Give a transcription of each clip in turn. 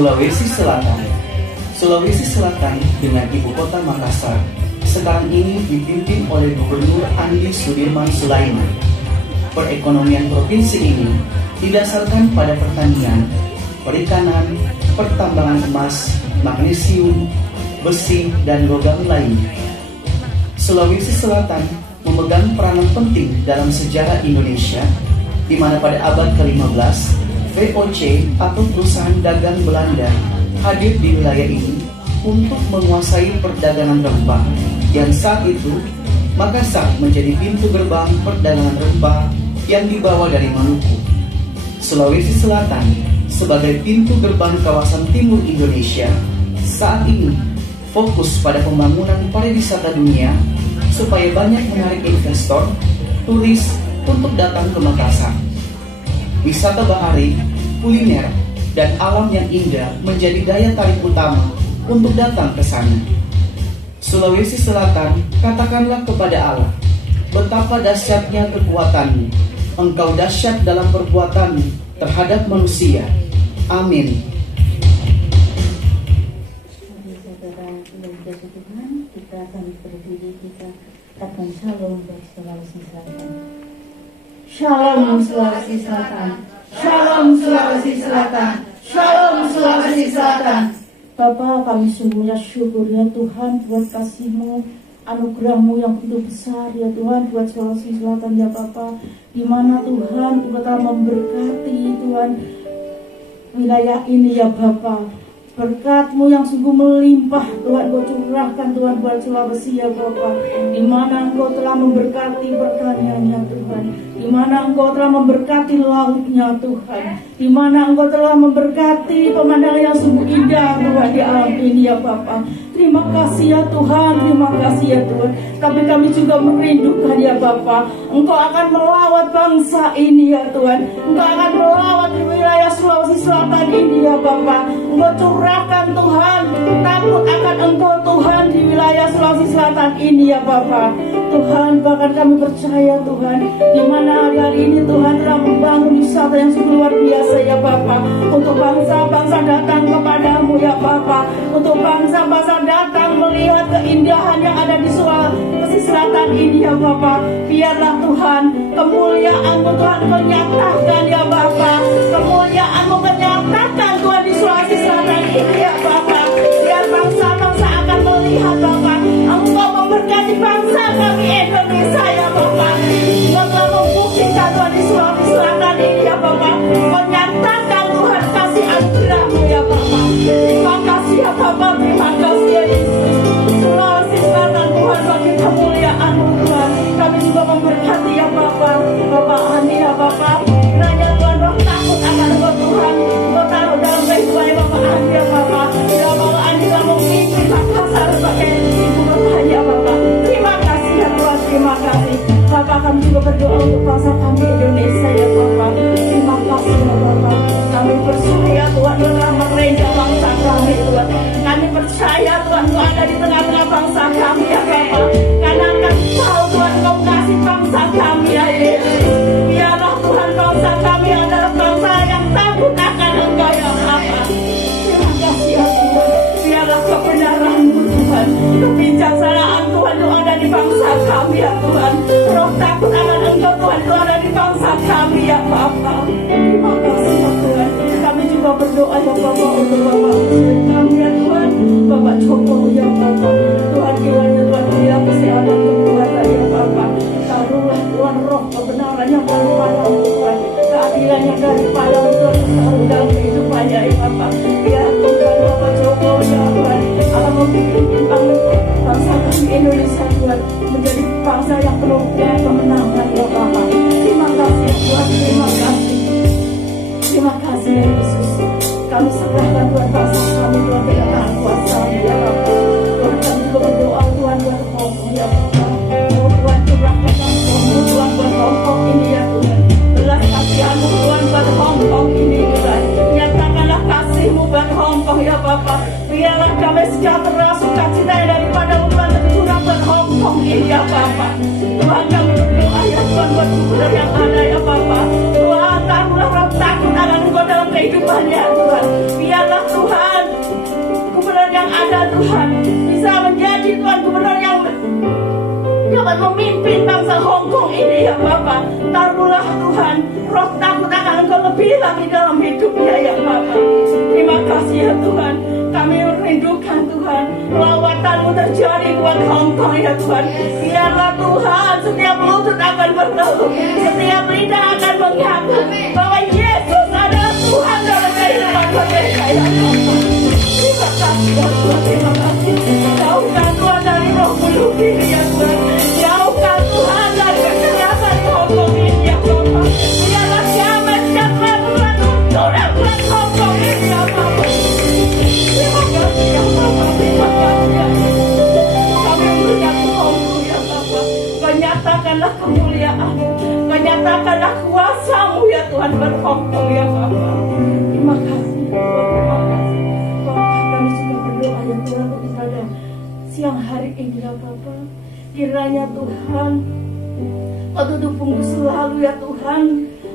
Sulawesi Selatan. Sulawesi Selatan dengan ibu kota Makassar sekarang ini dipimpin oleh Gubernur Andi Sudirman Sulaiman. Perekonomian provinsi ini didasarkan pada pertanian, perikanan, pertambangan emas, magnesium, besi, dan logam lainnya. Sulawesi Selatan memegang peranan penting dalam sejarah Indonesia, di mana pada abad ke-15 VOC atau perusahaan dagang Belanda hadir di wilayah ini untuk menguasai perdagangan rempah, yang saat itu Makassar menjadi pintu gerbang perdagangan rempah yang dibawa dari Maluku. Sulawesi Selatan sebagai pintu gerbang kawasan timur Indonesia saat ini fokus pada pembangunan pariwisata dunia supaya banyak menarik investor, turis untuk datang ke Makassar. Wisata bahari, kuliner, dan alam yang indah menjadi daya tarik utama untuk datang ke sana. Sulawesi Selatan, katakanlah kepada Allah, betapa dahsyatnya kekuatanmu. Engkau dahsyat dalam perbuatanmu terhadap manusia. Amin. Saudara yang dikasihi Tuhan, kita akan berdiri, kita katakan shalom bagi Sulawesi Selatan. Shalom Sulawesi Selatan. Shalom Sulawesi Selatan. Shalom Sulawesi Selatan. Bapa, kami sungguhnya syukur ya Tuhan buat kasih-Mu, anugerah-Mu yang begitu besar ya Tuhan buat Sulawesi Selatan ya Bapa, di mana Tuhan Engkau telah memberkati Tuhan wilayah ini ya Bapa. Berkat-Mu yang sungguh melimpah Tuhan Engkau curahkan Tuhan buat Sulawesi ya Bapa, di mana Engkau telah memberkati pertaniannya Tuhan, di mana Engkau telah memberkati lautnya Tuhan, di mana Engkau telah memberkati pemandangan yang sungguh indah Tuhan di alam ini ya Bapa. Terima kasih ya Tuhan, terima kasih ya Tuhan. Tapi kami juga merindukan ya Bapa, Engkau akan melawat bangsa ini ya Tuhan, Engkau akan melawat di wilayah Sulawesi Selatan ini ya Bapa. Engkau curahkan Tuhan takut akan Engkau Tuhan di wilayah Sulawesi Selatan ini ya Bapa. Tuhan, bahkan kami percaya Tuhan, di mana hari ini Tuhan telah membangun wisata yang sungguh luar biasa ya Bapa, untuk bangsa-bangsa datang kepadamu ya Bapa, untuk bangsa-bangsa datang melihat keindahan yang ada di Sulawesi Selatan ini ya Bapa. Biarlah Tuhan kemuliaan-Mu Tuhan Kau nyatakan ya Bapa, kemuliaan-Mu menyatakan Tuhan di Sulawesi Selatan ini ya Bapa. Biar bangsa-bangsa akan melihat Bapa, Engkau memberkati bangsa kami Indonesia ya Bapa. Engkau telah membuktikan Tuhan di Sulawesi Selatan ini ya Bapa, menyatakan Tuhan kasih anugerah-Mu ya Bapa. Terima kasih ya Bapa, terima kasih ya Yesus. Sulawesi Selatan Tuhan bagi kemuliaan-Mu Tuhan. Kami juga memberkati ya Bapa, Bapak Andi ya Bapa. Kiranya Tuhan roh takut akan Engkau Tuhan, Engkau taruh dalam kehidupan Bapak Andi ya Bapa. Ya Bapak Andi telah memimpin Makassar sebagai ibu kotanya Bapa. Terima kasih ya Tuhan, terima kasih. Bapak, kami juga berdoa untuk bangsa kami Indonesia ya Bapak. Terima kasih ya Bapak. Kami percaya Tuhan telah mereja bangsa kami Tuhan. Kami percaya Tuhan Engkau ada di tengah-tengah bangsa kami ya Bapak. Karena kami tahu Tuhan Engkau kasih bangsa kami ya Yesus. Biarlah Tuhan bangsa kami adalah bangsa yang takut akan Engkau ya Bapak. Terima kasih ya Tuhan. Biarlah kebenaran-Mu Tuhan, kebijaksanaan Tuhan itu ada di bangsa kami ya Tuhan. Roh takut akan Engkau Tuhan itu ada di bangsa kami ya Bapa. Terima kasih ya Tuhan. Kami juga berdoa ya Bapa untuk Bapak kami ya Tuhan, Bapak Joko ya Bapa. Tuhan kiranya Tuhan berilah kesehatan keluarga ya Bapa. Taruhlah Tuhan roh kebenaran yang daripada Tuhan, keadilan yang daripada Tuhan taruh dalam kehidupannya ya Bapa. Ya Tuhan, Bapak Joko ya Tuhan akan memimpin bangsa kami Indonesia Tuhan menjadi bangsa yang penuh dengan kemenangan ya Bapa. Terima kasih Tuhan, terima kasih. Terima kasih ya Yesus. Kami serahkan Tuhan bangsa kami Tuhan ke dalam kuasa ya Bapa. Tuhan, kami juga berdoa Tuhan buat Hongkong ya Bapa. Tuhan curahkan Tuhan buat Hongkong ini ya Tuhan. Belas kasihan-Mu Tuhan buat Hongkong ini Tuhan. Nyatakanlah kasih-Mu buat Hongkong ya Bapa. Biarlah damai sejahtera sukacita daripada Tuhan tercurah buat Hongkong ini ya Bapa. Tuhan, kami berdoa ya Tuhan buat gubernur yang ada ya Bapa. Tuhan, taruhlah roh takut akan Engkau dalam kehidupannya Tuhan. Biarlah Tuhan dapat memimpin bangsa Hong Kong ini ya Bapa. Taruhlah Tuhan roh takut akan Engkau lebih lagi dalam hidupnya ya Bapa. Terima kasih ya Tuhan. Kami merindukan Tuhan lawatan-Mu terjadi buat Hong Kong ya Tuhan. Biarlah Tuhan setiap lutut akan berteluh, setiap lidah akan mengaku bahwa Yesus adalah Tuhan dalam kehidupan mereka ya Bapa. Terima kasih ya Tuhan, terima kasih. Jauhkan Tuhan dari roh bunuh diri ya Tuhan. Jauhkan Tuhan dari kekerasan di Hong Kong ini ya Bapa. Biarlah damai sejahtera Tuhan turun buat Hong Kong ini ya Bapa. Terima kasih ya Bapa, terima kasih ya kami melihat Engkau ya Bapa. Kau nyatakanlah kemuliaan-Mu, Kau nyatakanlah kuasa-Mu ya Tuhan buat Hong Kong ya Bapa. Terima kasih Tuhan, terima kasih Bapa. Kami juga berdoa ya Tuhan untuk pada siang hari ini ya Bapa. Kiranya Tuhan Kau tutup bungkus selalu ya Tuhan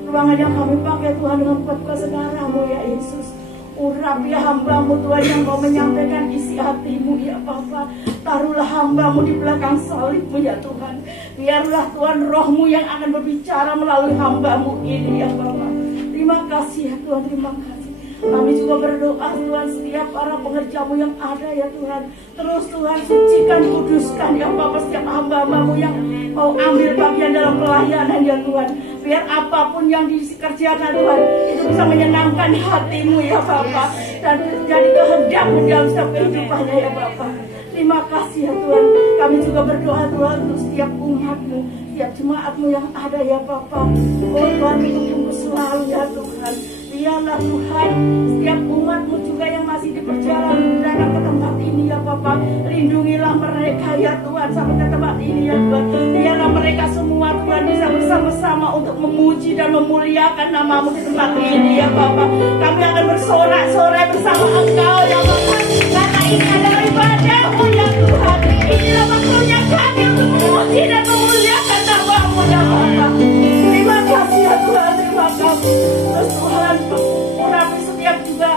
ruangan yang kami pakai Tuhan dengan kuasa darah-Mu ya Yesus. Urapi hamba-Mu Tuhan yang mau menyampaikan isi hati-Mu ya Bapa. Taruhlah hamba-Mu di belakang salib-Mu ya Tuhan. Biarlah Tuhan roh-Mu yang akan berbicara melalui hamba-Mu ini ya Bapa. Terima kasih ya Tuhan, terima kasih. Kami juga berdoa Tuhan setiap para pengerja-Mu yang ada ya Tuhan. Terus Tuhan sucikan, kuduskan ya Bapa setiap hamba-Hamba-Mu yang mau ambil bagian dalam pelayanan ya Tuhan. Biar apapun yang dikerjakan Tuhan itu bisa menyenangkan hati-Mu ya Bapa. Dan jadi kehendak-Mu dalam setiap kehidupannya ya Bapa. Terima kasih ya Tuhan. Kami juga berdoa Tuhan untuk setiap umat-Mu, setiap jemaat-Mu yang ada ya Bapa. Oh Tuhan, tunggu selalu ya Tuhan. Biarlah Tuhan setiap umat-Mu juga yang masih di perjalanan datang ke tempat ini ya Bapa. Lindungilah mereka ya Tuhan sampai ke tempat ini ya Tuhan. Biarlah mereka semua Tuhan bisa bersama-sama untuk memuji dan memuliakan nama-Mu di tempat ini ya Bapa. Kami akan bersorak-sorai bersama Engkau ya Bapa. Karena ini adalah ibadah-Mu ya Tuhan. Inilah waktunya kami untuk memuji dan memuliakan nama-Mu ya Bapa. Terima kasih ya Tuhan, terima kasih. Terus Tuhan urapi setiap juga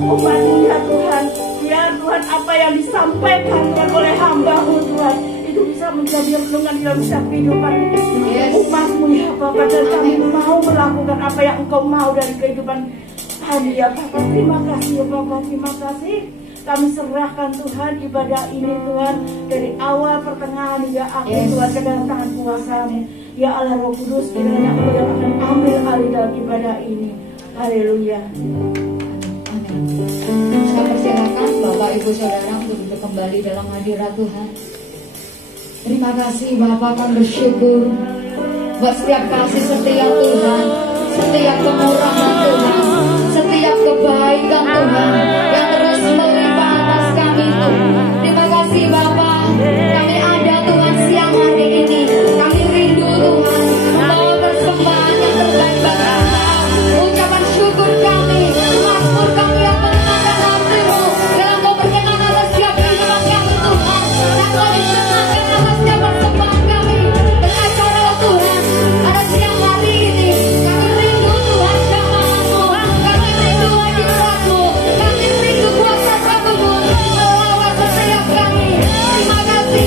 umat-Mu ya Tuhan. Biar Tuhan apa yang disampaikan Tuhan oleh hamba-Mu Tuhan itu bisa menjadi renungan dalam setiap kehidupan umat-Mu ya Bapa. Dan kami mau melakukan apa yang Engkau mau dari kehidupan kami ya Bapa. Terima kasih ya Bapa, terima kasih. Kami serahkan Tuhan ibadah ini Tuhan dari awal pertengahan hingga akhir Tuhan ke dalam tangan kuasa-Mu. Ya Allah Roh Kudus, kiranya Engkau yang akan ambil alih dalam ibadah ini. Haleluya. Amin. Saya persilakan Bapak Ibu Saudara untuk duduk kembali dalam hadirat Tuhan. Terima kasih Bapak, kami bersyukur buat setiap kasih setia Tuhan, setiap kemurahan Tuhan, setiap kebaikan Tuhan yang terus melimpah atas kami Tuhan. Terima kasih Bapak, kami ada Tuhan siang hari ini. Kami rindu Tuhan membawa persembahan yang terbaik bagi Engkau. Ucapan syukur kami, mazmur kami yang menyenangkan hati-Mu. Biarlah Engkau berkenan atas setiap kehidupan kami Tuhan. Dan Engkau disenangkan atas setiap persembahan kami. Berkatalah Tuhan, ada siang hari ini kami rindu Tuhan jamaah-Mu, kami rindu hadirat-Mu, kami rindu kuasa Tuhan melawat setiap kami. Terima kasih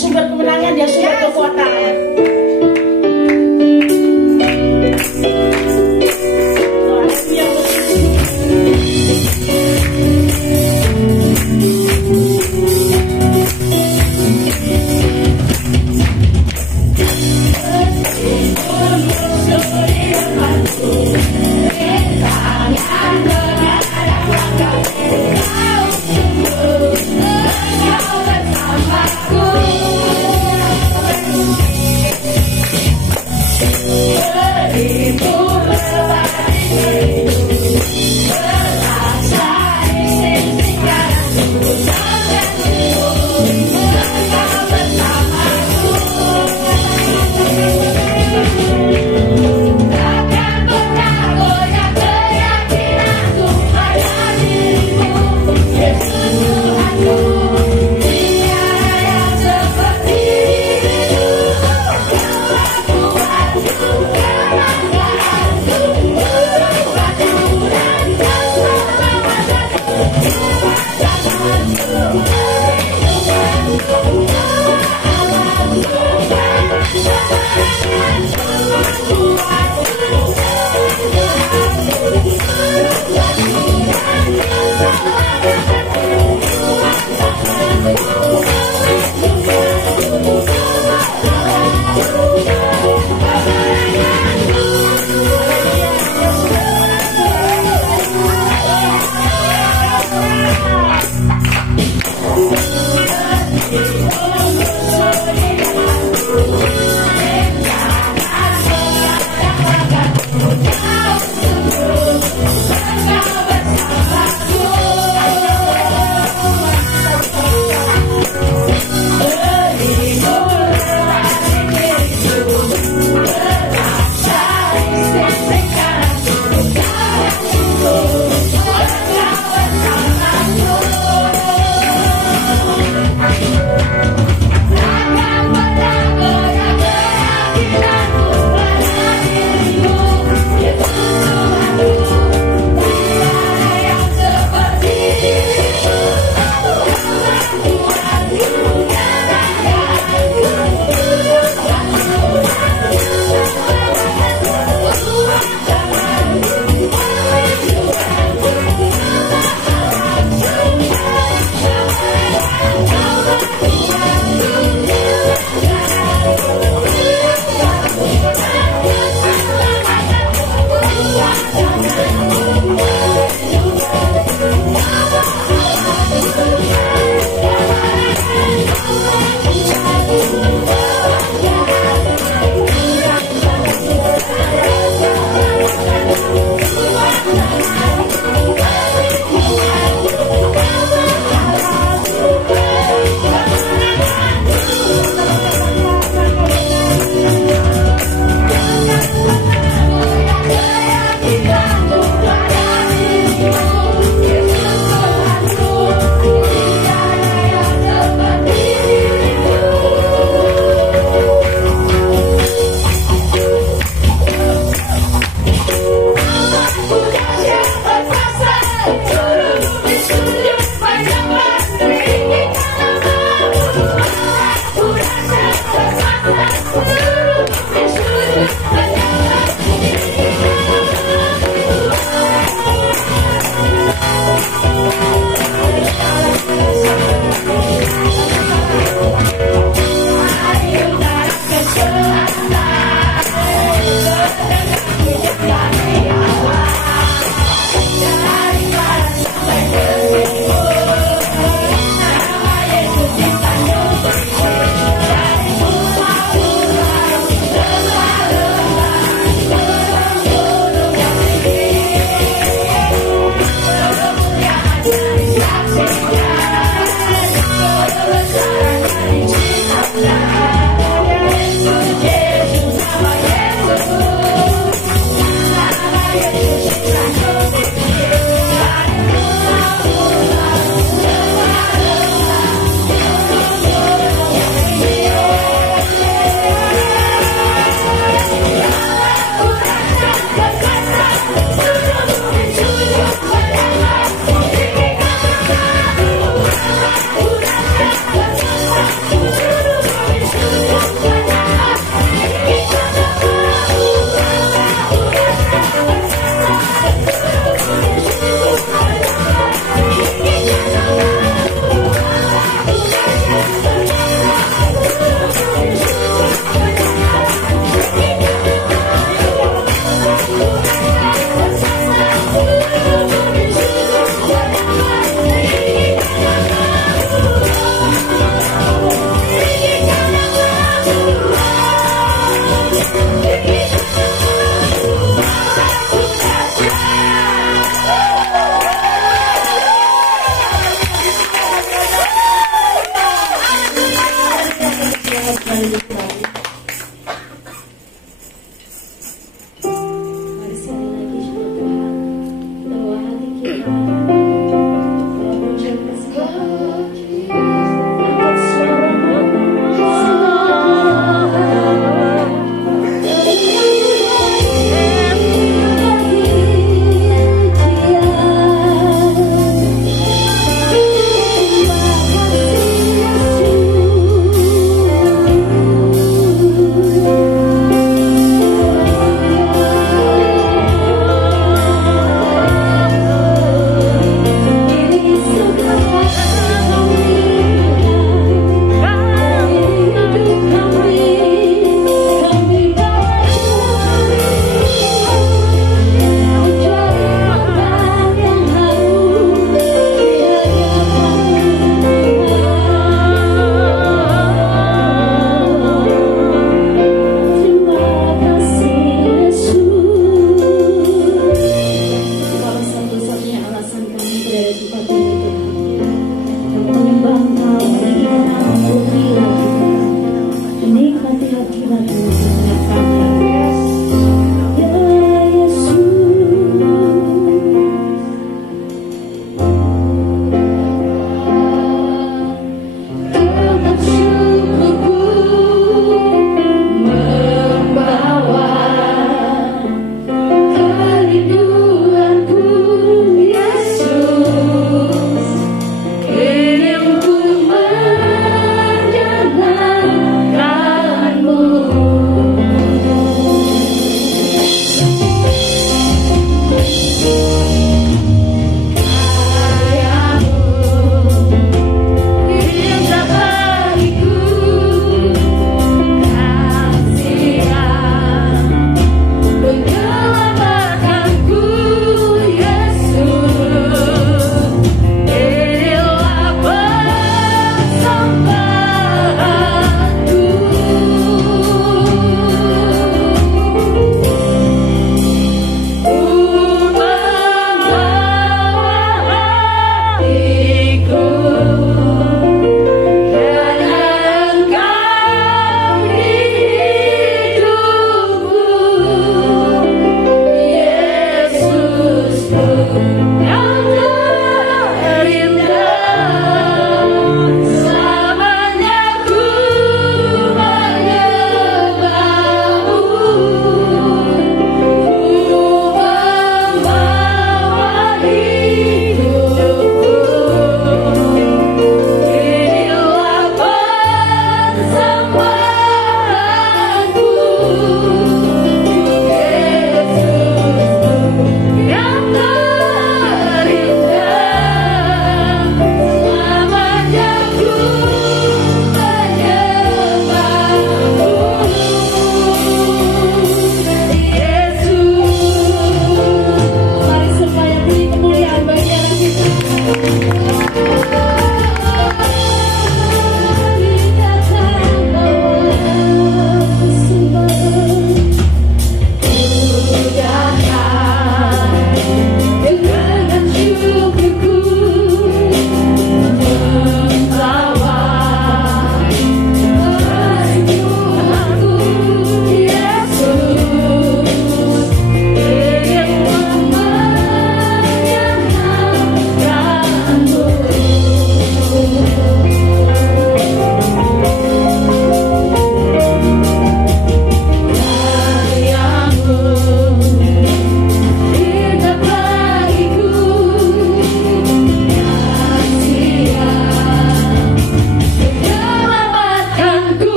sumber kemenangan, dia sumber kekuatan.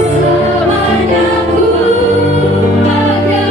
Selamanya ku pada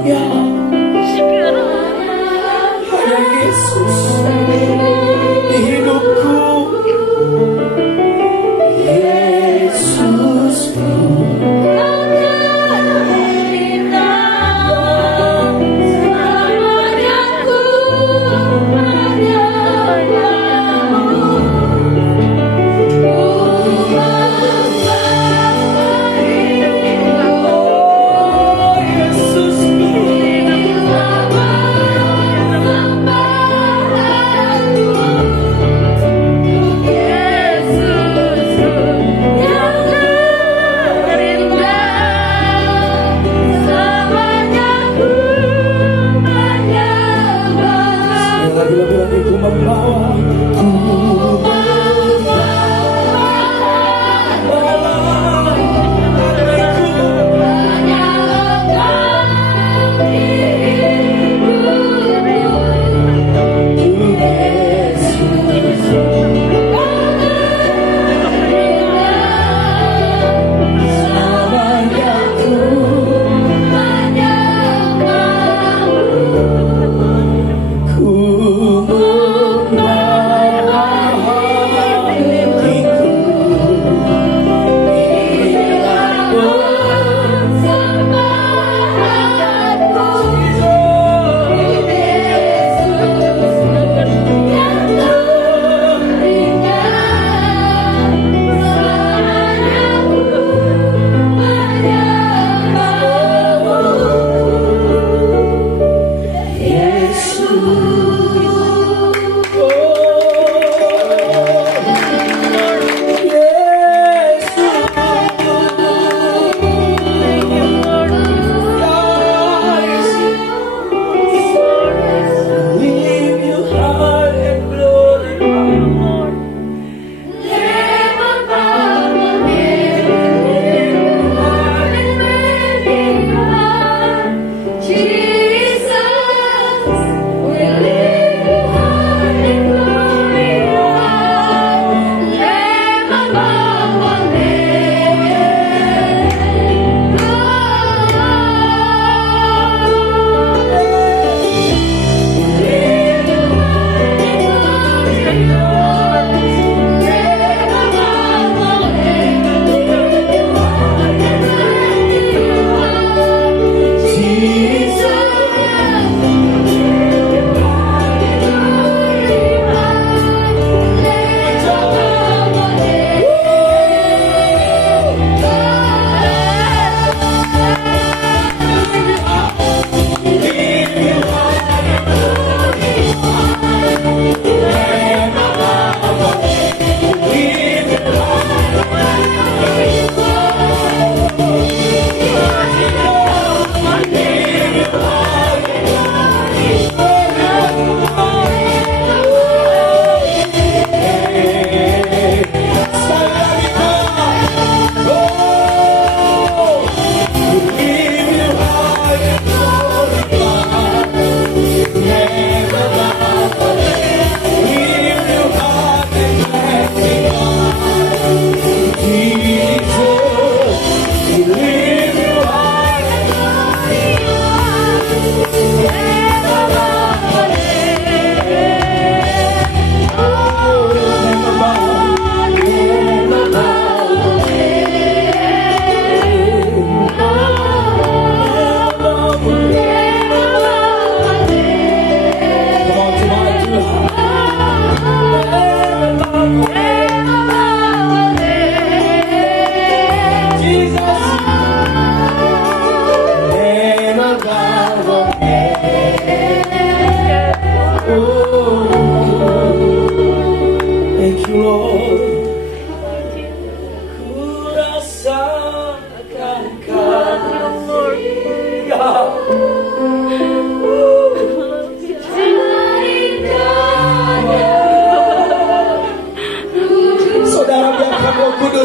Haleluya. Hanya Yesus di hidupku. Yesusku.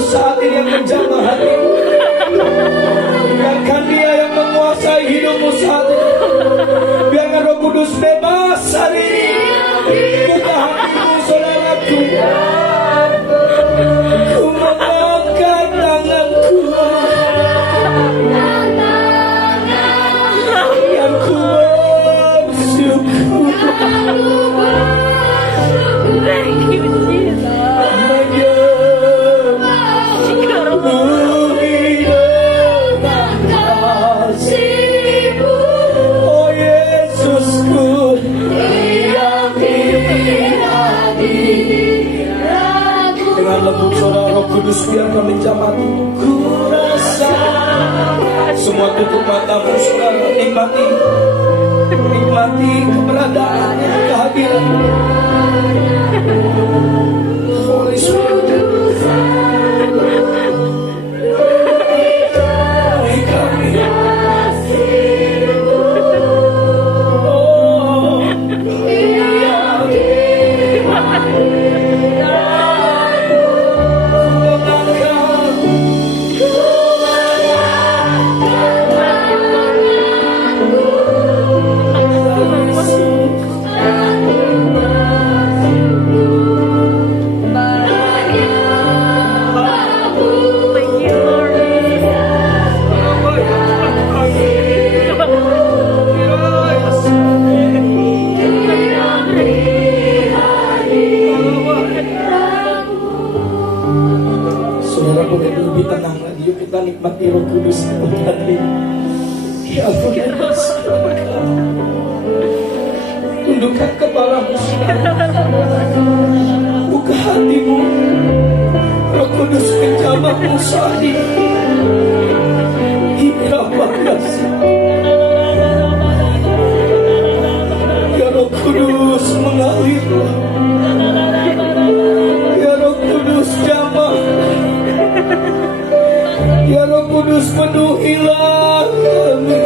Saat ini yang menjamah hatimu, biarkan Dia yang menguasai hidupmu saat ini. Biarkan Roh Kudus bebas hari ini. Buka hatimu, saudaraku. Ku mengangkat tanganku yang Semua tutup matamu, saudara. Nikmati keberadaan, kehadiran Holy Spirit. Lebih tenang lagi, yuk kita nikmati Roh Kudus di tempat ini. Ya ampun, tundukkan kepalamu, buka hatimu. Roh Kudus menjamahmu saat ini. Ya Roh Kudus mengalirlah. Ya Roh Kudus jamah. Ya Roh Kudus penuhilah kami.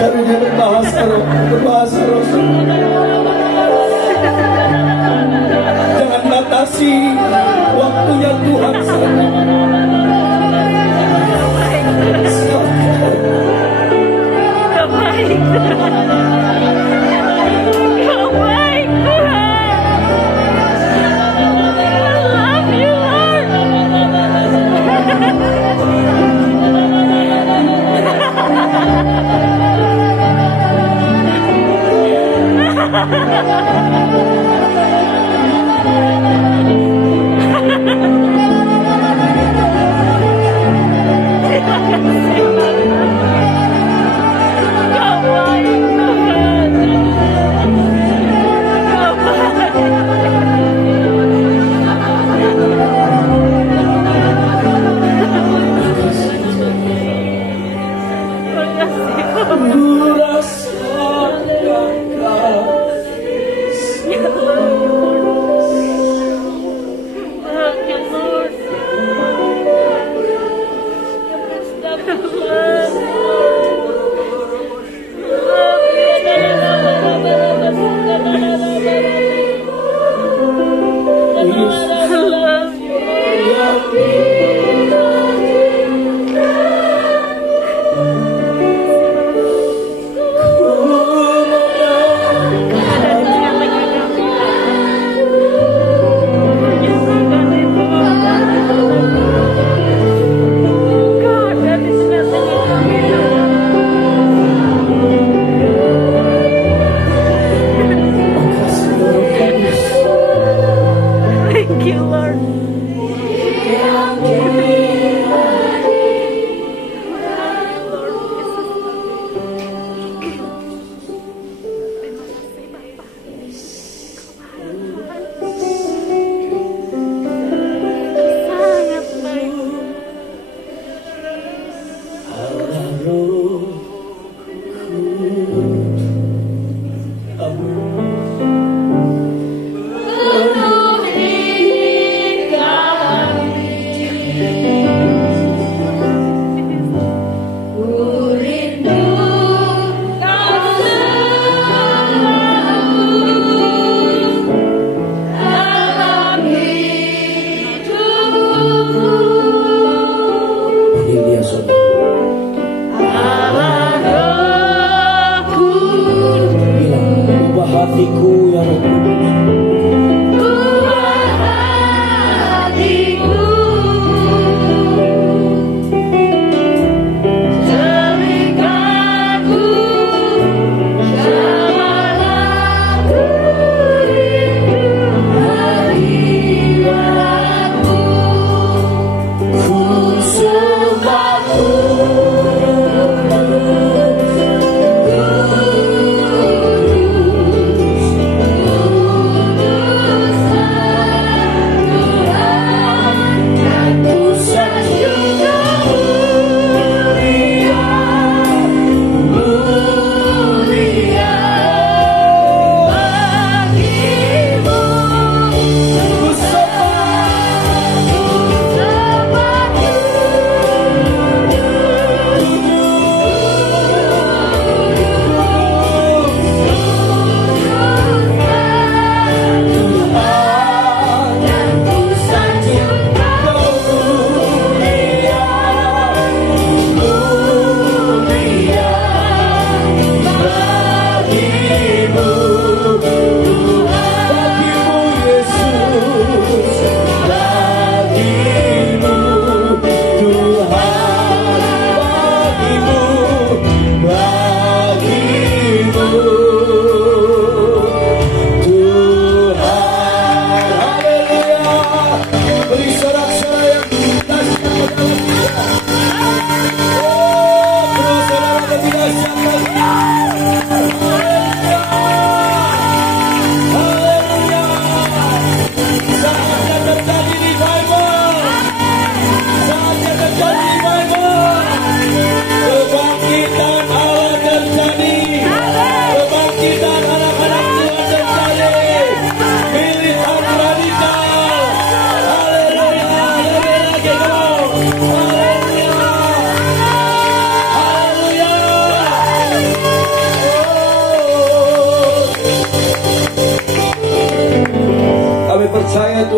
Karunia berbahasa roh. Jangan batasi waktunya Tuhan.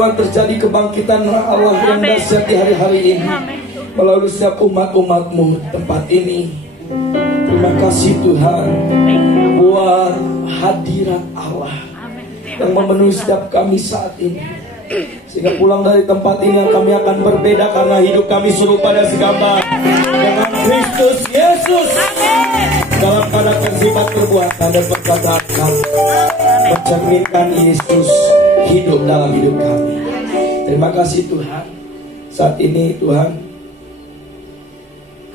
Tuhan terjadi kebangkitan Allah yang dahsyat di hari-hari ini melalui setiap umat-umat-Mu tempat ini. Terima kasih Tuhan buat hadirat Allah yang memenuhi setiap kami saat ini, sehingga pulang dari tempat ini kami akan berbeda karena hidup kami serupa dan segambar dengan Kristus Yesus dalam keadaan sifat perbuatan dan perkataan kami mencerminkan Yesus hidup dalam hidup kami. Terima kasih Tuhan. Saat ini Tuhan,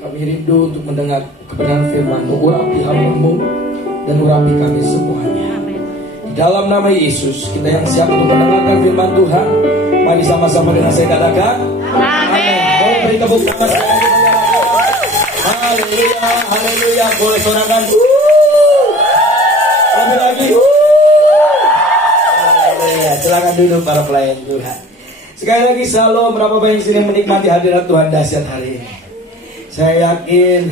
kami rindu untuk mendengar kebenaran firman-Mu. Urapi hamba-Mu dan urapi kami semuanya. Di dalam nama Yesus, kita yang siap untuk mendengarkan firman Tuhan, mari sama-sama dengan saya katakan amin. Boleh beri tepuk tangan sekali lagi. Haleluya, haleluya. Boleh sorakan lebih lagi. Haleluya. Silakan duduk para pelayan Tuhan. Sekali lagi shalom. Berapa banyak sini menikmati hadirat Tuhan dahsyat hari ini? Saya yakin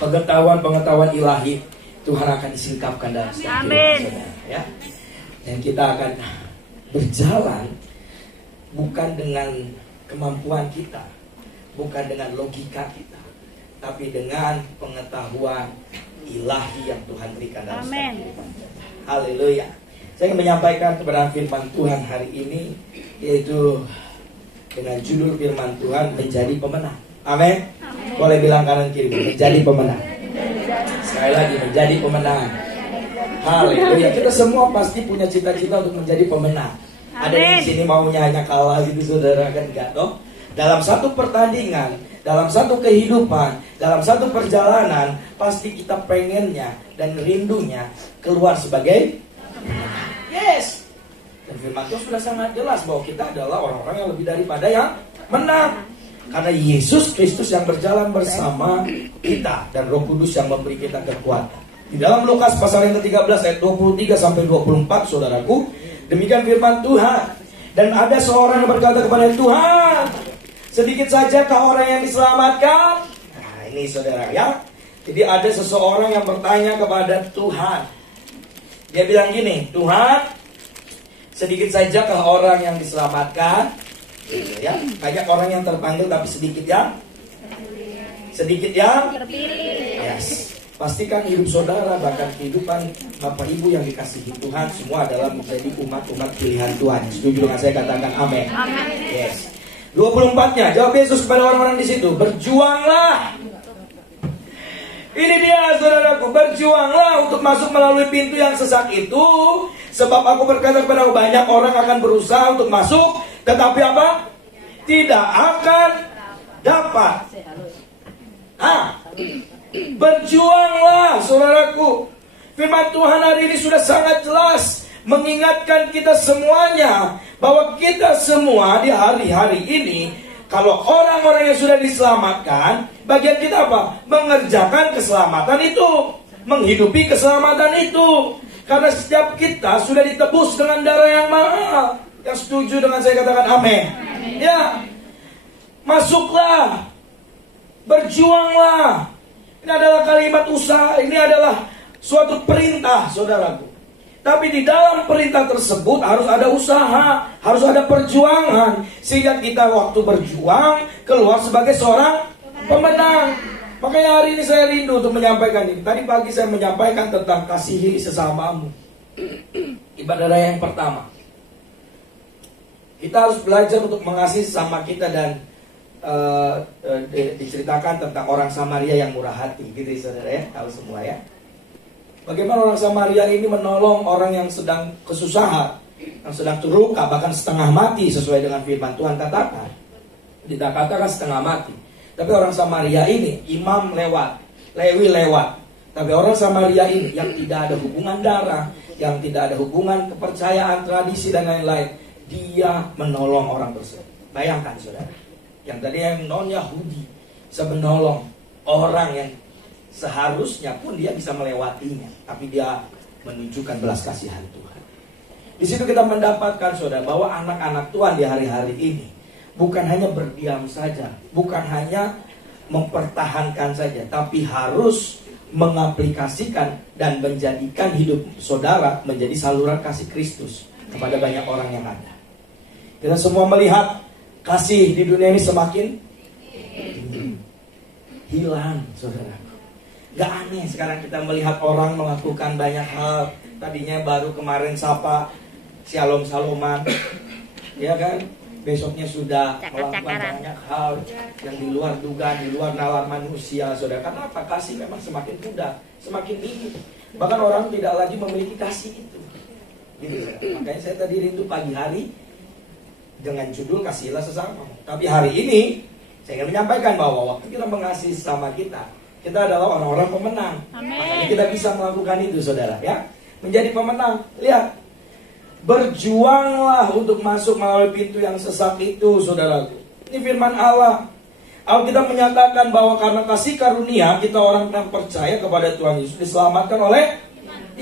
pengetahuan ilahi Tuhan akan disingkapkan dalam setiap kehidupan saudara, ya. Dan kita akan berjalan bukan dengan kemampuan kita, bukan dengan logika kita, tapi dengan pengetahuan ilahi yang Tuhan berikan dalam setiap kehidupan kita. Haleluya. Saya ingin menyampaikan kebenaran firman Tuhan hari ini, yaitu dengan judul firman Tuhan, menjadi pemenang. Amin. Boleh bilang kanan kiri, menjadi pemenang. Sekali lagi, menjadi pemenang. Haleluya. Kita semua pasti punya cita-cita untuk menjadi pemenang. Ada yang di sini maunya hanya kalah gitu saudara, kan enggak toh? Dalam satu pertandingan, dalam satu kehidupan, dalam satu perjalanan, pasti kita pengennya dan rindunya keluar sebagai pemenang. Yes. Dan firman Tuhan sudah sangat jelas bahwa kita adalah orang-orang yang lebih daripada yang menang. Karena Yesus Kristus yang berjalan bersama kita dan Roh Kudus yang memberi kita kekuatan. Di dalam Lukas pasal yang ke-13 ayat 23 sampai 24, saudaraku, demikian firman Tuhan. Dan ada seorang yang berkata kepada Tuhan, sedikit sajakah orang yang diselamatkan? Nah, ini saudara ya. Jadi ada seseorang yang bertanya kepada Tuhan. Dia bilang gini, Tuhan, sedikit sajakah orang yang diselamatkan? Ya, banyak orang yang terpanggil tapi sedikit yang terpilih. Yes. Pastikan hidup saudara, bahkan kehidupan Bapak Ibu yang dikasihi Tuhan, semua adalah menjadi umat-umat pilihan Tuhan. Setuju dengan saya, katakan amin. Yes. 24-nya jawab Yesus kepada orang-orang di situ, berjuanglah. Ini dia saudaraku, berjuanglah untuk masuk melalui pintu yang sesak itu, sebab aku berkata kepada banyak orang akan berusaha untuk masuk, tetapi apa? Tidak akan dapat. Berjuanglah saudaraku. Firman Tuhan hari ini sudah sangat jelas mengingatkan kita semuanya bahwa kita semua di hari-hari ini, kalau orang-orang yang sudah diselamatkan, bagian kita apa? Mengerjakan keselamatan itu, menghidupi keselamatan itu. Karena setiap kita sudah ditebus dengan darah yang mahal. Yang setuju dengan saya katakan amin. Ya, masuklah, berjuanglah. Ini adalah kalimat usaha, ini adalah suatu perintah saudaraku. Tapi di dalam perintah tersebut harus ada usaha, harus ada perjuangan, sehingga kita waktu berjuang keluar sebagai seorang pemenang. Makanya hari ini saya rindu untuk menyampaikan ini. Tadi pagi saya menyampaikan tentang kasihi sesamamu. Ibadah raya yang pertama, kita harus belajar untuk mengasihi sesama kita. Dan diceritakan tentang orang Samaria yang murah hati, gitu saudara ya, tahu semua ya. Bagaimana orang Samaria ini menolong orang yang sedang kesusahan, yang sedang terluka, bahkan setengah mati, sesuai dengan firman Tuhan katakan. Tidak katakan setengah mati, tapi orang Samaria ini, imam lewat, Lewi lewat, tapi orang Samaria ini yang tidak ada hubungan darah, yang tidak ada hubungan kepercayaan, tradisi dan lain-lain, dia menolong orang tersebut. Bayangkan saudara, yang tadi yang non-Yahudi bisa menolong orang yang seharusnya pun dia bisa melewatinya, tapi dia menunjukkan belas kasihan Tuhan. Di situ kita mendapatkan saudara bahwa anak-anak Tuhan di hari-hari ini bukan hanya berdiam saja, bukan hanya mempertahankan saja, tapi harus mengaplikasikan dan menjadikan hidup saudara menjadi saluran kasih Kristus kepada banyak orang yang ada. Kita semua melihat kasih di dunia ini semakin hilang, saudara. Gak aneh sekarang kita melihat orang melakukan banyak hal. Tadinya baru kemarin sapa shalom-shaloman, ya kan? Besoknya sudah melakukan banyak hal yang di luar dugaan, di luar nalar manusia, saudara. Kenapa? Kasih memang semakin mudah, semakin tinggi. Bahkan orang tidak lagi memiliki kasih itu. Gitu, makanya saya tadi rindu pagi hari dengan judul Kasihilah Sesama. Tapi hari ini saya ingin menyampaikan bahwa waktu kita mengasihi sesama kita adalah orang-orang pemenang. Makanya kita bisa melakukan itu, saudara, ya. Menjadi pemenang. Lihat, berjuanglah untuk masuk melalui pintu yang sesak itu, saudaraku. Ini firman Allah. Alkitab menyatakan bahwa karena kasih karunia kita orang yang percaya kepada Tuhan Yesus diselamatkan oleh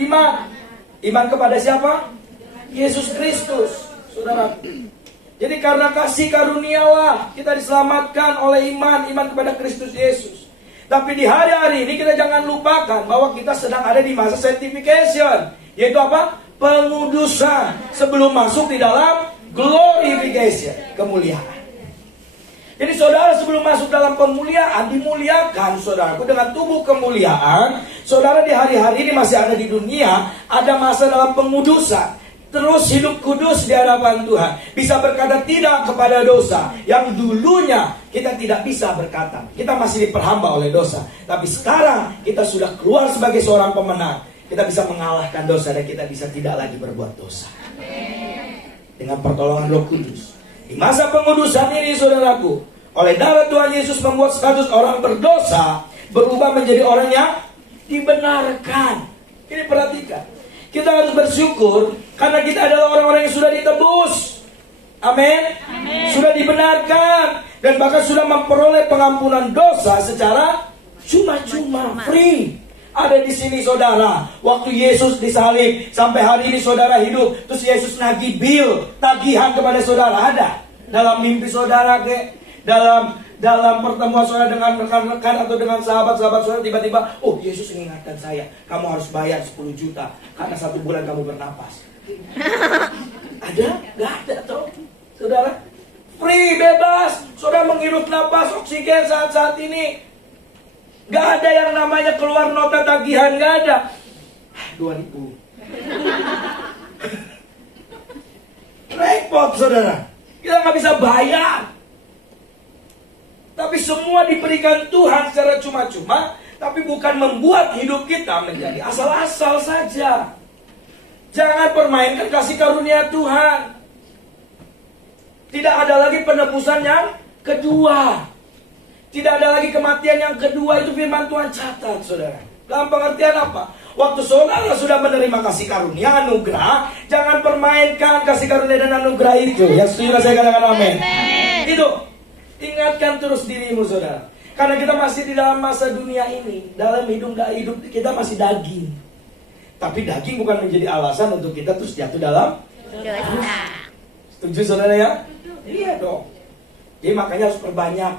iman. Iman kepada siapa? Yesus Kristus, saudara. Jadi karena kasih karunialah kita diselamatkan oleh iman kepada Kristus Yesus. Tapi di hari-hari ini kita jangan lupakan bahwa kita sedang ada di masa sanctification, yaitu apa? Pengudusan sebelum masuk di dalam glorification, kemuliaan. Jadi saudara, sebelum masuk dalam pemuliaan, dimuliakan saudaraku dengan tubuh kemuliaan. Saudara di hari-hari ini masih ada di dunia, ada masa dalam pengudusan. Terus hidup kudus di hadapan Tuhan. Bisa berkata tidak kepada dosa. Yang dulunya kita tidak bisa berkata. Kita masih diperhamba oleh dosa. Tapi sekarang kita sudah keluar sebagai seorang pemenang. Kita bisa mengalahkan dosa dan kita bisa tidak lagi berbuat dosa. Dengan pertolongan Roh Kudus. Di masa pengudusan ini, saudaraku, oleh darah Tuhan Yesus membuat status orang berdosa berubah menjadi orang yang dibenarkan. Ini perhatikan. Kita harus bersyukur karena kita adalah orang-orang yang sudah ditebus. Amin. Sudah dibenarkan dan bahkan sudah memperoleh pengampunan dosa secara cuma-cuma, free. Ada di sini, saudara. Waktu Yesus disalib sampai hari ini saudara hidup, terus Yesus nagih bill, tagihan kepada saudara, ada dalam mimpi saudara, dalam pertemuan saudara dengan rekan-rekan atau dengan sahabat-sahabat saudara, tiba-tiba, oh Yesus mengingatkan saya, kamu harus bayar 10 juta karena 1 bulan kamu bernapas. Ada? Gak ada toh, saudara. Free, bebas. Saudara menghirup napas oksigen saat-saat ini. Gak ada yang namanya keluar nota tagihan, gak ada. 2.000. Repot, saudara. Kita gak bisa bayar. Tapi semua diberikan Tuhan secara cuma-cuma. Tapi bukan membuat hidup kita menjadi asal-asal saja. Jangan permainkan kasih karunia Tuhan. Tidak ada lagi penebusan yang kedua. Tidak ada lagi kematian yang kedua. Itu firman Tuhan catat, saudara. Dalam pengertian apa? Waktu saudara sudah menerima kasih karunia, anugerah, jangan permainkan kasih karunia dan anugerah itu. Yang setuju saya katakan amin. Itu. Ingatkan terus dirimu, saudara. Karena kita masih di dalam masa dunia ini. Dalam hidup kita masih daging. Tapi daging bukan menjadi alasan untuk kita terus jatuh dalam dosa. Setuju, saudara, ya? Iya dong. Jadi makanya harus perbanyak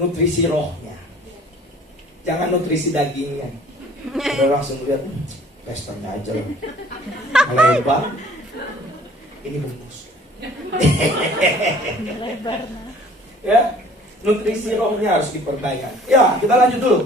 nutrisi rohnya. Jangan nutrisi dagingnya. Udah langsung lihat pesternya aja loh. Lebar. Ini bungkus. Ya, nutrisi rohnya harus diperbanyak. Ya, kita lanjut dulu.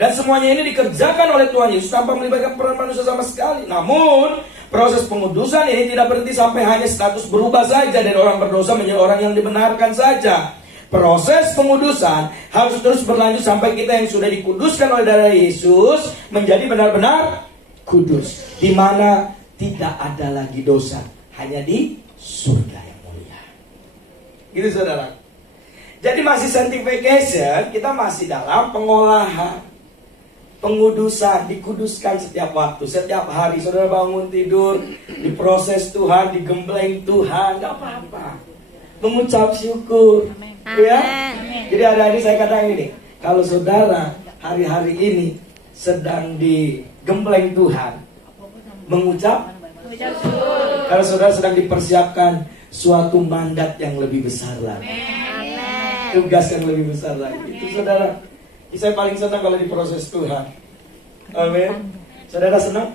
Dan semuanya ini dikerjakan oleh Tuhan Yesus tanpa melibatkan peran manusia sama sekali. Namun proses pengudusan ini tidak berhenti sampai hanya status berubah saja dari orang berdosa menjadi orang yang dibenarkan saja. Proses pengudusan harus terus berlanjut sampai kita yang sudah dikuduskan oleh darah Yesus menjadi benar-benar kudus, di mana tidak ada lagi dosa, hanya di surga yang mulia. Gitu, saudara. Jadi masih sanctification, kita masih dalam pengolahan, pengudusan, dikuduskan setiap waktu, setiap hari. Saudara bangun tidur, diproses Tuhan, digembleng Tuhan, gak apa-apa. Mengucap syukur. Ya, jadi hari-hari saya katakan ini, kalau saudara hari-hari ini sedang digembleng Tuhan, mengucap syukur. Kalau saudara sedang dipersiapkan suatu mandat yang lebih besar lagi, tugas yang lebih besar lagi, itu saudara, saya paling senang kalau diproses Tuhan. Amin. Saudara senang?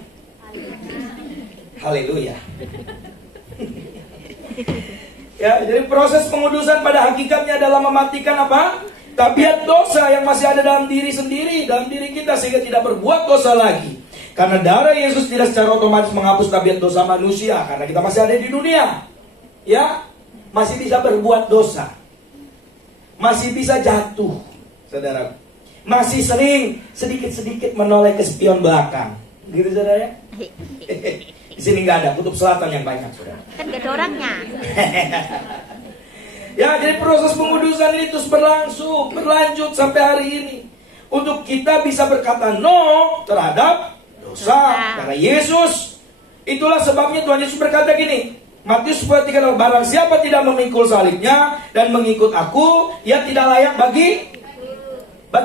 Haleluya. Ya, jadi proses pengudusan pada hakikatnya adalah mematikan apa? Tabiat dosa yang masih ada dalam diri sendiri, dalam diri kita, sehingga tidak berbuat dosa lagi. Karena darah Yesus tidak secara otomatis menghapus tabiat dosa manusia, karena kita masih ada di dunia. Ya, masih bisa berbuat dosa. Masih bisa jatuh, saudara. Masih sering sedikit-sedikit menoleh ke spion belakang. Gitu, saudara ya? Di sini nggak ada, kutub selatan yang banyak, saudara. Kan gak ada orangnya. Ya, jadi proses pengudusan ini terus berlanjut sampai hari ini. Untuk kita bisa berkata no terhadap dosa. Karena Yesus, itulah sebabnya Tuhan Yesus berkata gini, Matius 10:3, barang siapa tidak memikul salibnya dan mengikut aku, ia tidak layak bagi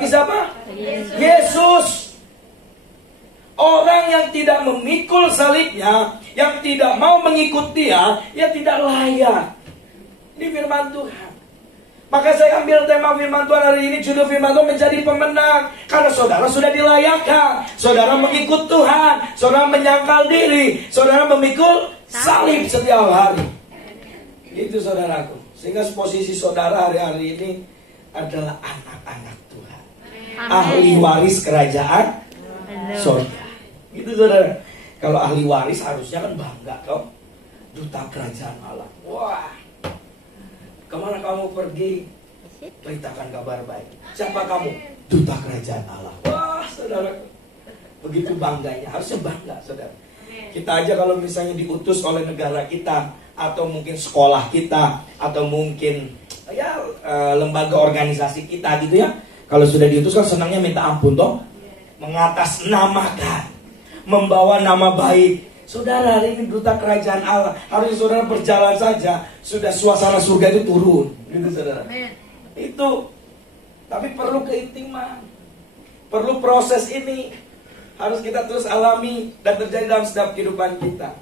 siapa? Yesus. Orang yang tidak memikul salibnya, yang tidak mau mengikut dia, ia tidak layak. Ini firman Tuhan. Maka saya ambil tema firman Tuhan hari ini, judul firman Tuhan menjadi pemenang. Karena saudara sudah dilayakkan. Saudara mengikut Tuhan. Saudara menyangkal diri. Saudara memikul salib setiap hari. Itu saudaraku. Sehingga posisi saudara hari-hari ini adalah anak-anak Tuhan. Ahli waris kerajaan surga. Gitu saudara. Kalau ahli waris harusnya kan bangga kau. Duta kerajaan Allah. Wah. Kemana kamu pergi? Beritakan kabar baik. Siapa kamu? Duta kerajaan Allah. Wah, saudara, begitu bangganya. Harusnya bangga, saudara. Kita aja kalau misalnya diutus oleh negara kita, atau mungkin sekolah kita, atau mungkin ya lembaga organisasi kita gitu ya. Kalau sudah diutus kan senangnya minta ampun toh. Mengatasnamakan, membawa nama baik. Saudara, hari ini duta kerajaan Allah. Harusnya saudara berjalan saja, sudah suasana surga itu turun. Gitu saudara. Itu. Tapi perlu keintiman. Perlu proses ini. Harus kita terus alami dan terjadi dalam setiap kehidupan kita.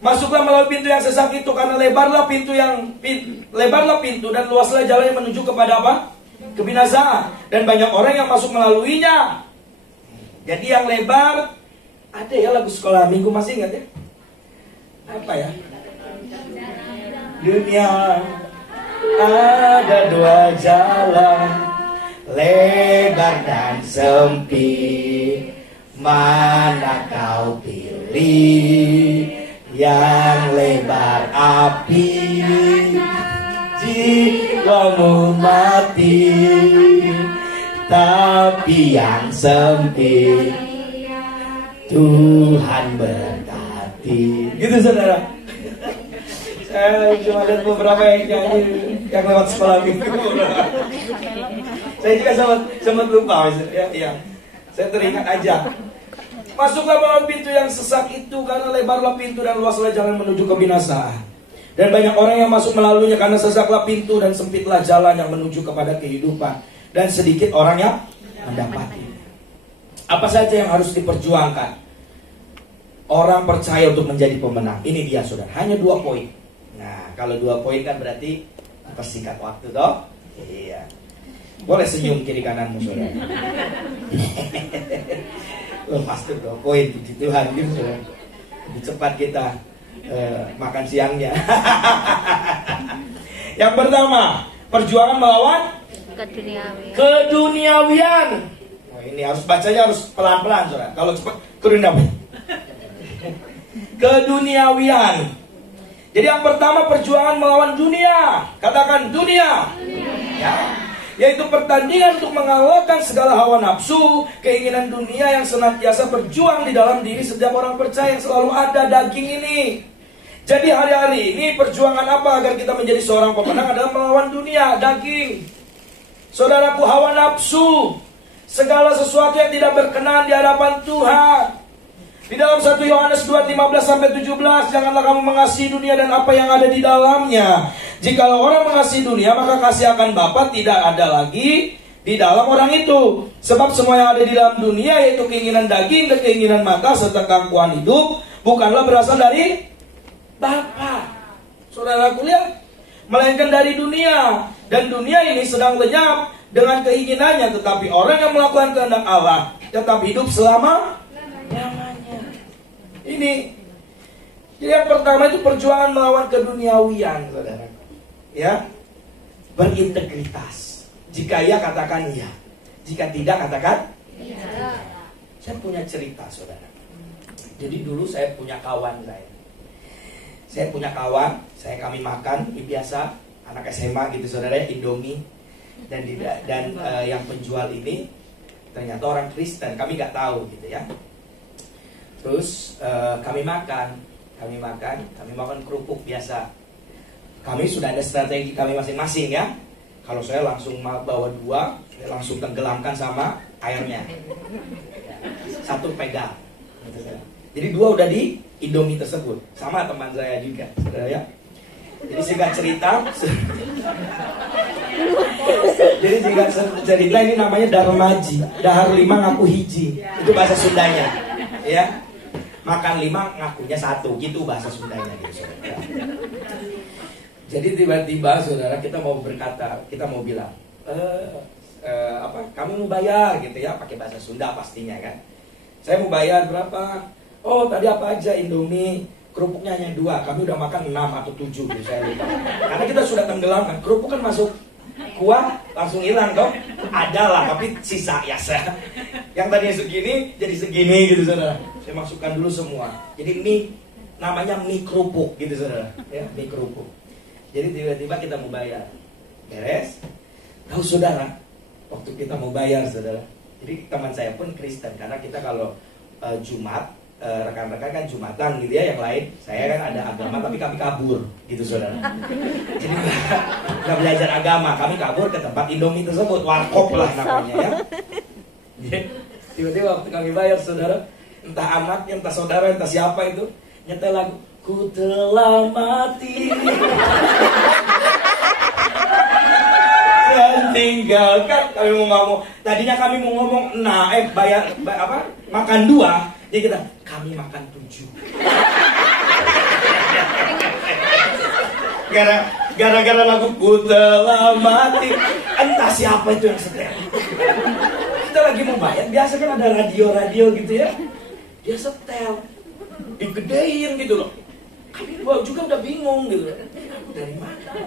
Masuklah melalui pintu yang sesak itu, karena lebarlah pintu dan luaslah jalan yang menuju kepada apa? Kebinasaan. Dan banyak orang yang masuk melaluinya. Jadi yang lebar, ada ya lagu sekolah minggu, masih ingat ya? Apa ya? Dunia ada dua jalan, lebar dan sempit. Mana kau pilih? Yang lebar api, jiwamu mati. Tapi yang sempit, Tuhan berkati. Gitu saudara. Saya cuma lihat beberapa yang nyanyi yang lewat sekolah minggu. Saya juga sempat lupa ya. Saya teringat aja. Masuklah melalui pintu yang sesak itu, karena lebarlah pintu dan luaslah jalan menuju kebinasaan. Dan banyak orang yang masuk melaluinya, karena sesaklah pintu dan sempitlah jalan yang menuju kepada kehidupan. Dan sedikit orang yang mendapati. Apa saja yang harus diperjuangkan orang percaya untuk menjadi pemenang? Ini dia saudara, hanya 2 poin. Nah, kalau 2 poin kan berarti persingkat waktu toh. Iya. Boleh senyum kiri kananmu saudara. Lepas tuh 2 poin, puji Tuhan gitu saudara. Lebih cepat kita makan siangnya. Yang pertama, perjuangan melawan keduniawian. Nah, ini harus bacanya harus pelan-pelan saudara. Kalau cepat keduniawian. Jadi yang pertama, perjuangan melawan dunia. Katakan dunia. Ya. Yaitu pertandingan untuk mengalahkan segala hawa nafsu, keinginan dunia yang senantiasa berjuang di dalam diri setiap orang percaya yang selalu ada daging ini. Jadi hari-hari ini perjuangan apa agar kita menjadi seorang pemenang adalah melawan dunia, daging. Saudaraku, hawa nafsu, segala sesuatu yang tidak berkenan di hadapan Tuhan. Di dalam 1 Yohanes 2:15-17, janganlah kamu mengasihi dunia dan apa yang ada di dalamnya. Jikalau orang mengasihi dunia, maka kasih akan Bapa tidak ada lagi di dalam orang itu. Sebab semua yang ada di dalam dunia, yaitu keinginan daging dan keinginan mata serta keangkuhan hidup, bukanlah berasal dari Bapa. Saudaraku lihat, melainkan dari dunia. Dan dunia ini sedang lenyap dengan keinginannya, tetapi orang yang melakukan kehendak Allah tetap hidup selama-lamanya. Ini Jadi yang pertama itu perjuangan melawan keduniawian, saudara. Ya, berintegritas. Jika iya katakan iya, jika tidak katakan iya. Saya punya cerita, saudara. Jadi dulu saya punya kawan kami makan biasa anak SMA gitu, saudara, Indomie dan yang penjual ini ternyata orang Kristen, kami nggak tahu gitu ya. Terus kami makan kerupuk biasa. Kami sudah ada strategi kami masing-masing ya. Kalau saya langsung bawa 2, saya langsung tenggelamkan sama airnya. Satu pegang. Jadi 2 udah di Indomie tersebut. Sama teman saya juga, saudara ya. Jadi singkat cerita. Jadi singkat cerita ini namanya darmaji. Dahar 5 ngaku hiji. Itu bahasa Sundanya. Ya. Makan 5 ngakunya 1, gitu bahasa Sundanya gitu, saudara. Jadi tiba-tiba saudara kita mau berkata, kita mau bilang, kamu mau bayar gitu ya, pakai bahasa Sunda pastinya kan. Saya mau bayar berapa? Oh tadi apa aja, Indomie, kerupuknya hanya 2, kami udah makan 6 atau 7 gitu, saya lupa. Karena kita sudah tenggelam kan, kerupuk kan masuk kuah langsung hilang dong. Ada lah, tapi sisa ya saya. Yang tadinya segini jadi segini gitu saudara. Saya masukkan dulu semua. Jadi mie, namanya mie kerupuk gitu saudara. Ya, mie kerupuk. Jadi tiba-tiba kita mau bayar, beres. Tahu saudara, waktu kita mau bayar saudara. Jadi teman saya pun Kristen, karena kita kalau Jumat, rekan-rekan kan Jumatan gitu ya, yang lain. Saya kan ada agama tapi kami kabur gitu saudara. Jadi nggak belajar agama, kami kabur ke tempat Indomie tersebut, warkop lah namanya ya. Tiba-tiba waktu kami bayar saudara, entah anaknya, entah saudara, entah siapa itu nyetel lagu Ku telah mati dan tinggalkan. Kami mau ngomong, tadinya kami mau ngomong bayar makan 2, jadi kita kami makan 7. Gara-gara lagu Ku telah mati, entah siapa itu yang setel. Kita lagi mau bayar, biasa kan ada radio gitu ya, dia setel digedein gitu loh. Kami juga udah bingung gitu, dari mana?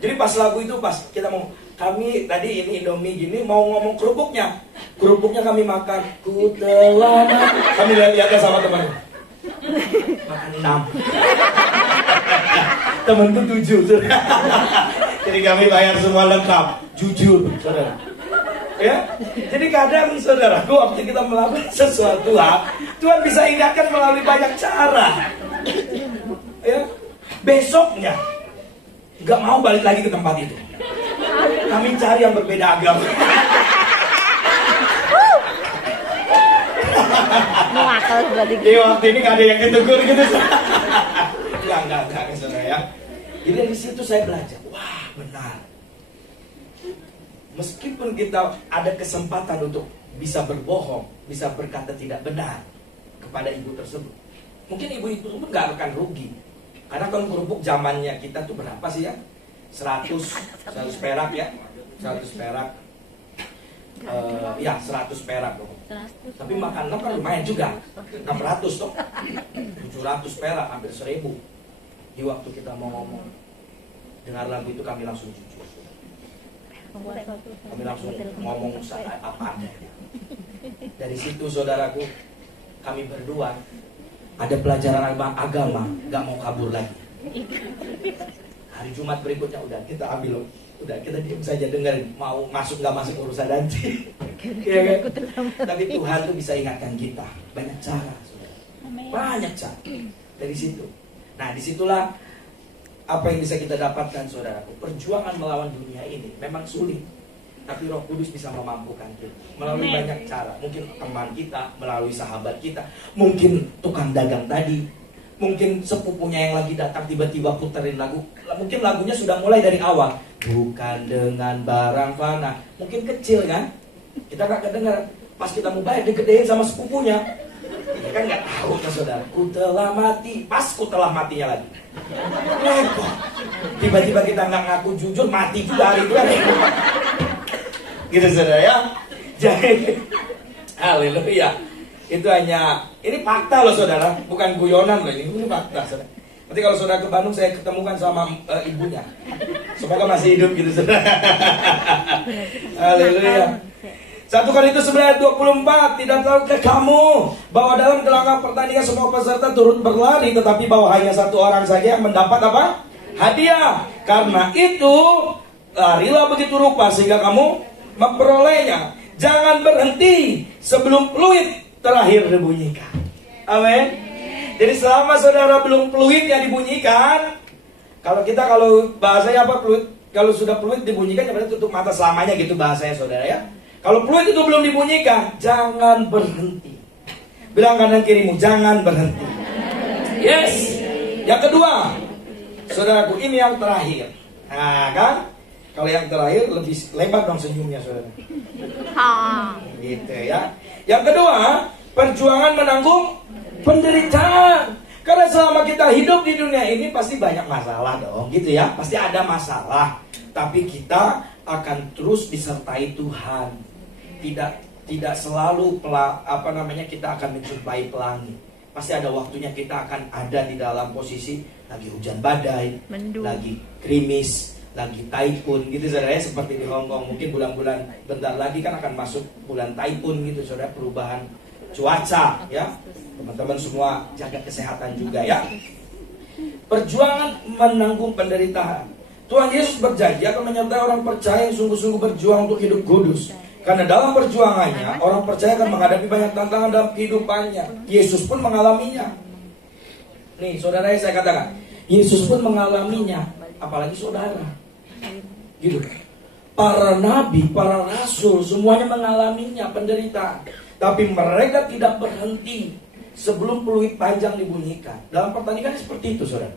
Jadi pas lagu itu, pas kita mau, kami tadi ini Indomie gini mau ngomong kerupuknya kami makan, ku telah kami lihat sama teman makan 6, temanku 7 saudara. Jadi kami bayar semua lengkap, jujur saudara ya. Jadi kadang saudara, waktu kita melakukan sesuatu Tuhan bisa ingatkan melalui banyak cara ya. Besoknya nggak mau balik lagi ke tempat itu, kami cari yang berbeda agama. Di waktu ini nggak ada yang ditegur gitu. Enggak saudara ya. Jadi dari situ saya belajar, wah benar. Meskipun kita ada kesempatan untuk bisa berbohong, bisa berkata tidak benar kepada ibu tersebut, mungkin ibu itu nggak akan rugi. Karena kalau kerupuk zamannya kita tuh berapa sih ya? 100 perak ya, 100 perak. Ya 100 perak dong. Tapi makan kan lumayan juga, 600 toh, 700 perak, hampir 1000. Di waktu kita mau ngomong, dengar lagu itu kami langsung jujur. Kami langsung ngomong apa adanya. Dari situ saudaraku, kami berdua ada pelajaran agama, gak mau kabur lagi. Hari Jumat berikutnya udah kita ambil, udah kita diam saja dengerin, mau masuk gak masuk urusan nanti. Ya, kan? Tapi Tuhan tuh bisa ingatkan kita banyak cara, saudara. Banyak cara dari situ. Nah disitulah apa yang bisa kita dapatkan saudaraku. Perjuangan melawan dunia ini memang sulit, tapi Roh Kudus bisa memampukan kita melalui banyak cara. Mungkin teman kita, melalui sahabat kita, mungkin tukang dagang tadi, mungkin sepupunya yang lagi datang tiba-tiba puterin lagu. Mungkin lagunya sudah mulai dari awal, bukan dengan barang fana. Mungkin kecil kan, kita gak kedengar. Pas kita mau bayar digedein sama sepupunya, kita kan gak tahu kan saudara. Ku telah mati, pas ku telah matinya lagi. Tiba-tiba kita gak ngaku jujur, mati juga hari itu kan. Gitu saudara ya. Jadi haleluya. Itu hanya, ini fakta loh saudara, bukan guyonan loh, ini fakta saudara. Nanti kalau saudara ke Bandung saya ketemukan sama ibunya. Semoga masih hidup gitu saudara. Haleluya. 1 Korintus 9 ayat 24, tidak tahukah kamu bahwa dalam gelanggang pertandingan semua peserta turut berlari, tetapi bahwa hanya satu orang saja yang mendapat apa? Hadiah. Karena itu larilah begitu rupa sehingga kamu memperolehnya. Jangan berhenti sebelum peluit terakhir dibunyikan. Amin. Jadi selama saudara belum peluitnya dibunyikan, kalau bahasanya apa peluit? Kalau sudah peluit dibunyikan, ya berarti tutup mata selamanya gitu bahasanya saudara ya. Kalau peluit itu belum dibunyikan, jangan berhenti. Bilang kanan kirimu, jangan berhenti. Yes. Yang kedua, saudaraku, ini yang terakhir. Nah kan, kalau yang terakhir lebih lebar dong senyumnya saudara. Gitu ya. Yang kedua, perjuangan menanggung penderitaan. Karena selama kita hidup di dunia ini pasti banyak masalah dong, gitu ya. Pasti ada masalah. Tapi kita akan terus disertai Tuhan. Tidak selalu kita akan menjumpai pelangi. Pasti ada waktunya kita akan ada di dalam posisi lagi hujan badai, lagi krimis, lagi typhoon gitu saudara ya, seperti di Hong Kong. Mungkin bulan-bulan bentar lagi kan akan masuk bulan typhoon gitu saudara, perubahan cuaca ya. Teman-teman semua jaga kesehatan juga ya. Perjuangan menanggung penderitaan. Tuhan Yesus berjanji akan menyertai orang percaya yang sungguh-sungguh berjuang untuk hidup kudus. Karena dalam perjuangannya, orang percaya akan menghadapi banyak tantangan dalam kehidupannya. Yesus pun mengalaminya. Nih, saudara yang saya katakan, Yesus pun mengalaminya, apalagi saudara. Gitu. Para nabi, para rasul, semuanya mengalaminya penderitaan. Tapi mereka tidak berhenti sebelum peluit panjang dibunyikan. Dalam pertandingan seperti itu, saudara.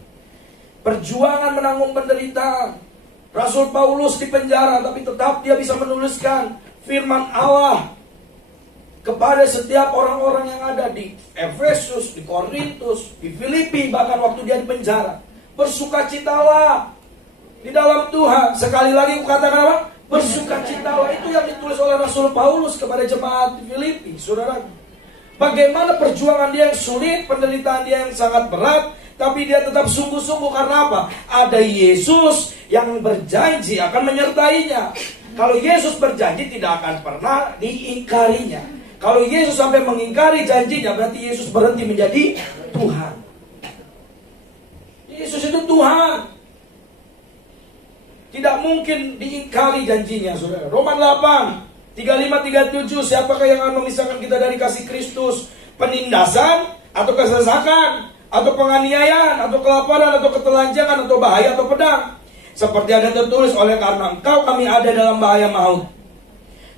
Perjuangan menanggung penderitaan. Rasul Paulus di penjara, tapi tetap dia bisa menuliskan firman Allah kepada setiap orang-orang yang ada di Efesus, di Korintus, di Filipi, bahkan waktu dia di penjara. Bersukacitalah di dalam Tuhan. Sekali lagi aku katakan apa? Bersukacitalah. Itu yang ditulis oleh Rasul Paulus kepada jemaat di Filipi, saudara. Bagaimana perjuangan dia yang sulit, penderitaan dia yang sangat berat, tapi dia tetap sungguh-sungguh karena apa? Ada Yesus yang berjanji akan menyertainya. Kalau Yesus berjanji tidak akan pernah diingkarinya. Kalau Yesus sampai mengingkari janjinya, berarti Yesus berhenti menjadi Tuhan. Yesus itu Tuhan. Tidak mungkin diingkari janjinya, saudara. Roma 8, 35-37, siapakah yang akan memisahkan kita dari kasih Kristus? Penindasan, atau kesesakan, atau penganiayaan, atau kelaparan, atau ketelanjangan, atau bahaya, atau pedang? Seperti ada tertulis, oleh karena engkau kami ada dalam bahaya maut.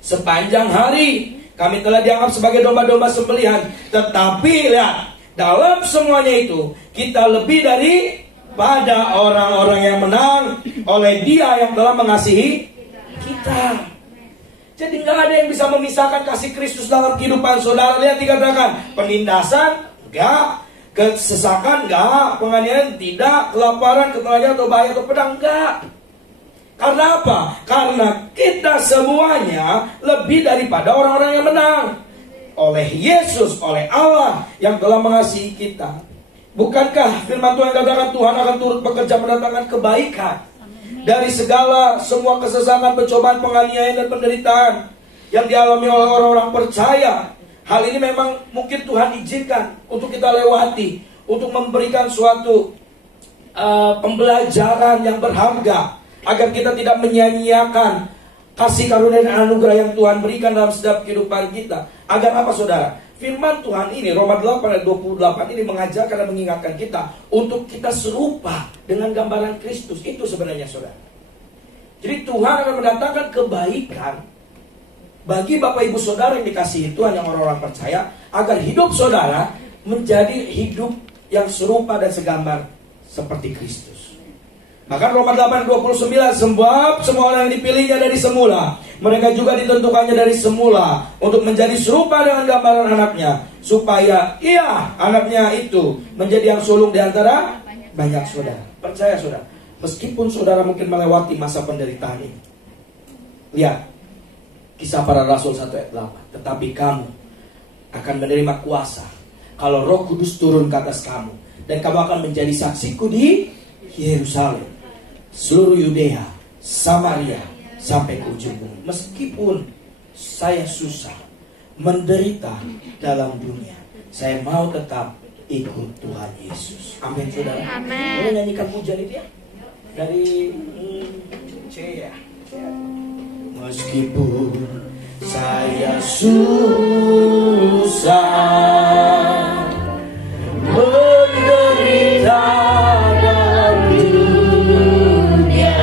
Sepanjang hari kami telah dianggap sebagai domba-domba sembelihan. Tetapi lihat, dalam semuanya itu kita lebih daripada orang-orang yang menang oleh Dia yang telah mengasihi kita. Jadi nggak ada yang bisa memisahkan kasih Kristus dalam kehidupan saudara. Lihat dikatakan, penindasan enggak, kesesakan enggak, penganiayaan tidak, kelaparan, ketelanjangan atau bahaya atau pedang enggak. Karena apa? Karena kita semuanya lebih daripada orang-orang yang menang oleh Yesus, oleh Allah yang telah mengasihi kita. Bukankah firman Tuhan katakan Tuhan akan turut bekerja mendatangkan kebaikan dari segala semua kesesakan, pencobaan, penganiayaan dan penderitaan yang dialami oleh orang-orang percaya? Hal ini memang mungkin Tuhan izinkan untuk kita lewati, untuk memberikan suatu pembelajaran yang berharga, agar kita tidak menyia-nyiakan kasih karunia dan anugerah yang Tuhan berikan dalam setiap kehidupan kita. Agar apa saudara? Firman Tuhan ini, Roma 8 ayat 28 ini mengajarkan dan mengingatkan kita untuk kita serupa dengan gambaran Kristus. Itu sebenarnya saudara. Jadi Tuhan akan mendatangkan kebaikan bagi Bapak Ibu Saudara yang dikasihi Tuhan, yang orang-orang percaya, agar hidup saudara menjadi hidup yang serupa dan segambar seperti Kristus. Bahkan Roma 8:29, sebab semua orang yang dipilihnya dari semula, mereka juga ditentukannya dari semula untuk menjadi serupa dengan gambaran anaknya, supaya ia, anaknya itu, menjadi yang sulung di antara banyak saudara. Percaya saudara, meskipun saudara mungkin melewati masa penderitaan ini, lihat Kisah Para Rasul 1 ayat 8, tetapi kamu akan menerima kuasa kalau Roh Kudus turun ke atas kamu. Dan kamu akan menjadi saksiku di Yerusalem, seluruh Yudea, Samaria, sampai ke ujung bumi. Meskipun saya susah, menderita dalam dunia, saya mau tetap ikut Tuhan Yesus. Amin, saudara. Amin. Boleh nyanyikan pujian itu ya? Dari C ya. Meskipun saya susah, menderita dalam dunia,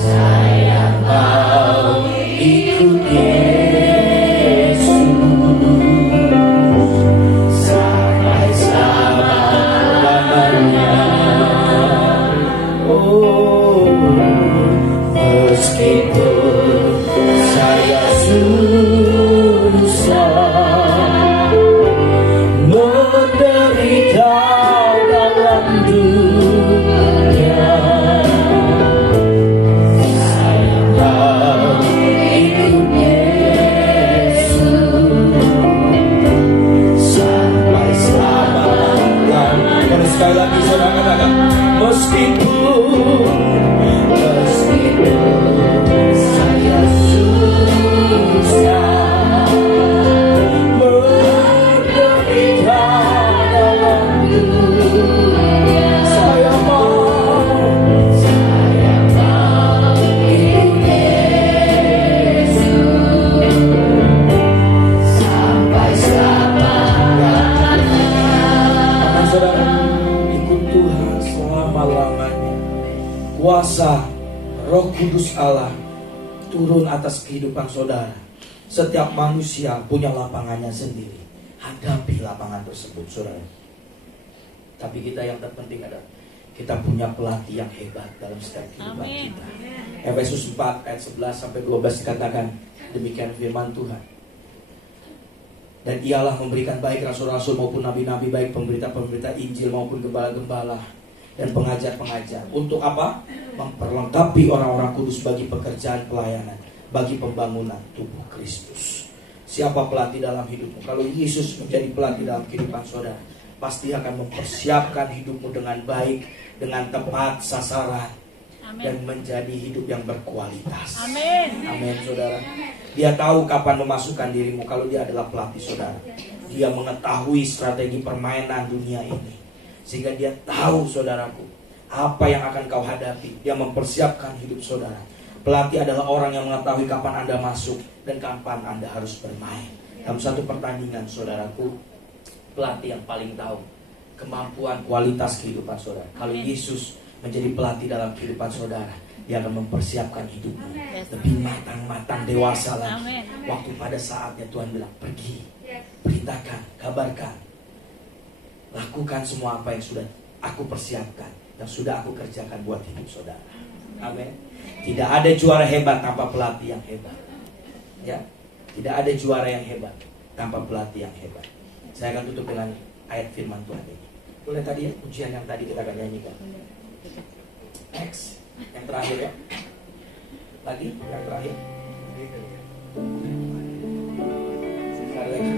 saya mau ikut Yesus sampai selama-lamanya. Oh, meskipun saya susah, menderita dalam dunia, saya mau ikut Yesus sampai selama-lamanya. Dan sekali lagi saudara katakan, meskipun saya susah, menderita dalam dunia, saya mau ikut Yesus sampai selama-lamanya. Amin, saudara. Ikut Tuhan selama-lamanya. Kuasa Roh Kudus Allah turun atas kehidupan saudara. Setiap manusia punya lapangannya sendiri. Hadapi lapangan tersebut, saudara. Tapi kita yang terpenting adalah kita punya pelatih yang hebat dalam setiap kehidupan kita. Efesus 4 ayat 11 sampai 12 dikatakan demikian firman Tuhan. Dan ialah memberikan baik rasul-rasul maupun nabi-nabi, baik pemberita-pemberita Injil maupun gembala-gembala dan pengajar-pengajar. Untuk apa? Memperlengkapi orang-orang kudus bagi pekerjaan pelayanan, bagi pembangunan tubuh Kristus. Siapa pelatih dalam hidupmu? Kalau Yesus menjadi pelatih dalam kehidupan saudara, pasti akan mempersiapkan hidupmu dengan baik, dengan tepat sasaran, dan menjadi hidup yang berkualitas. Amin. Amin, saudara. Dia tahu kapan memasukkan dirimu kalau dia adalah pelatih saudara. Dia mengetahui strategi permainan dunia ini, sehingga dia tahu, saudaraku, apa yang akan kau hadapi. Dia mempersiapkan hidup saudara. Pelatih adalah orang yang mengetahui kapan Anda masuk dan kapan Anda harus bermain. Dalam satu pertandingan, saudaraku, pelatih yang paling tahu kemampuan kualitas kehidupan saudara. Kalau Yesus menjadi pelatih dalam kehidupan saudara, dia akan mempersiapkan hidupmu lebih matang-matang, dewasa lagi. Waktu pada saatnya Tuhan bilang, pergi, beritakan, kabarkan, lakukan semua apa yang sudah aku persiapkan, yang sudah aku kerjakan buat hidup saudara. Amin. Tidak ada juara hebat tanpa pelatih yang hebat. Ya, tidak ada juara yang hebat tanpa pelatih yang hebat. Saya akan tutup dengan ayat firman Tuhan ini. Boleh tadi ya, ujian yang tadi kita akan nyanyikan. Next, yang terakhir ya. Lagi, yang terakhir. Sekali lagi.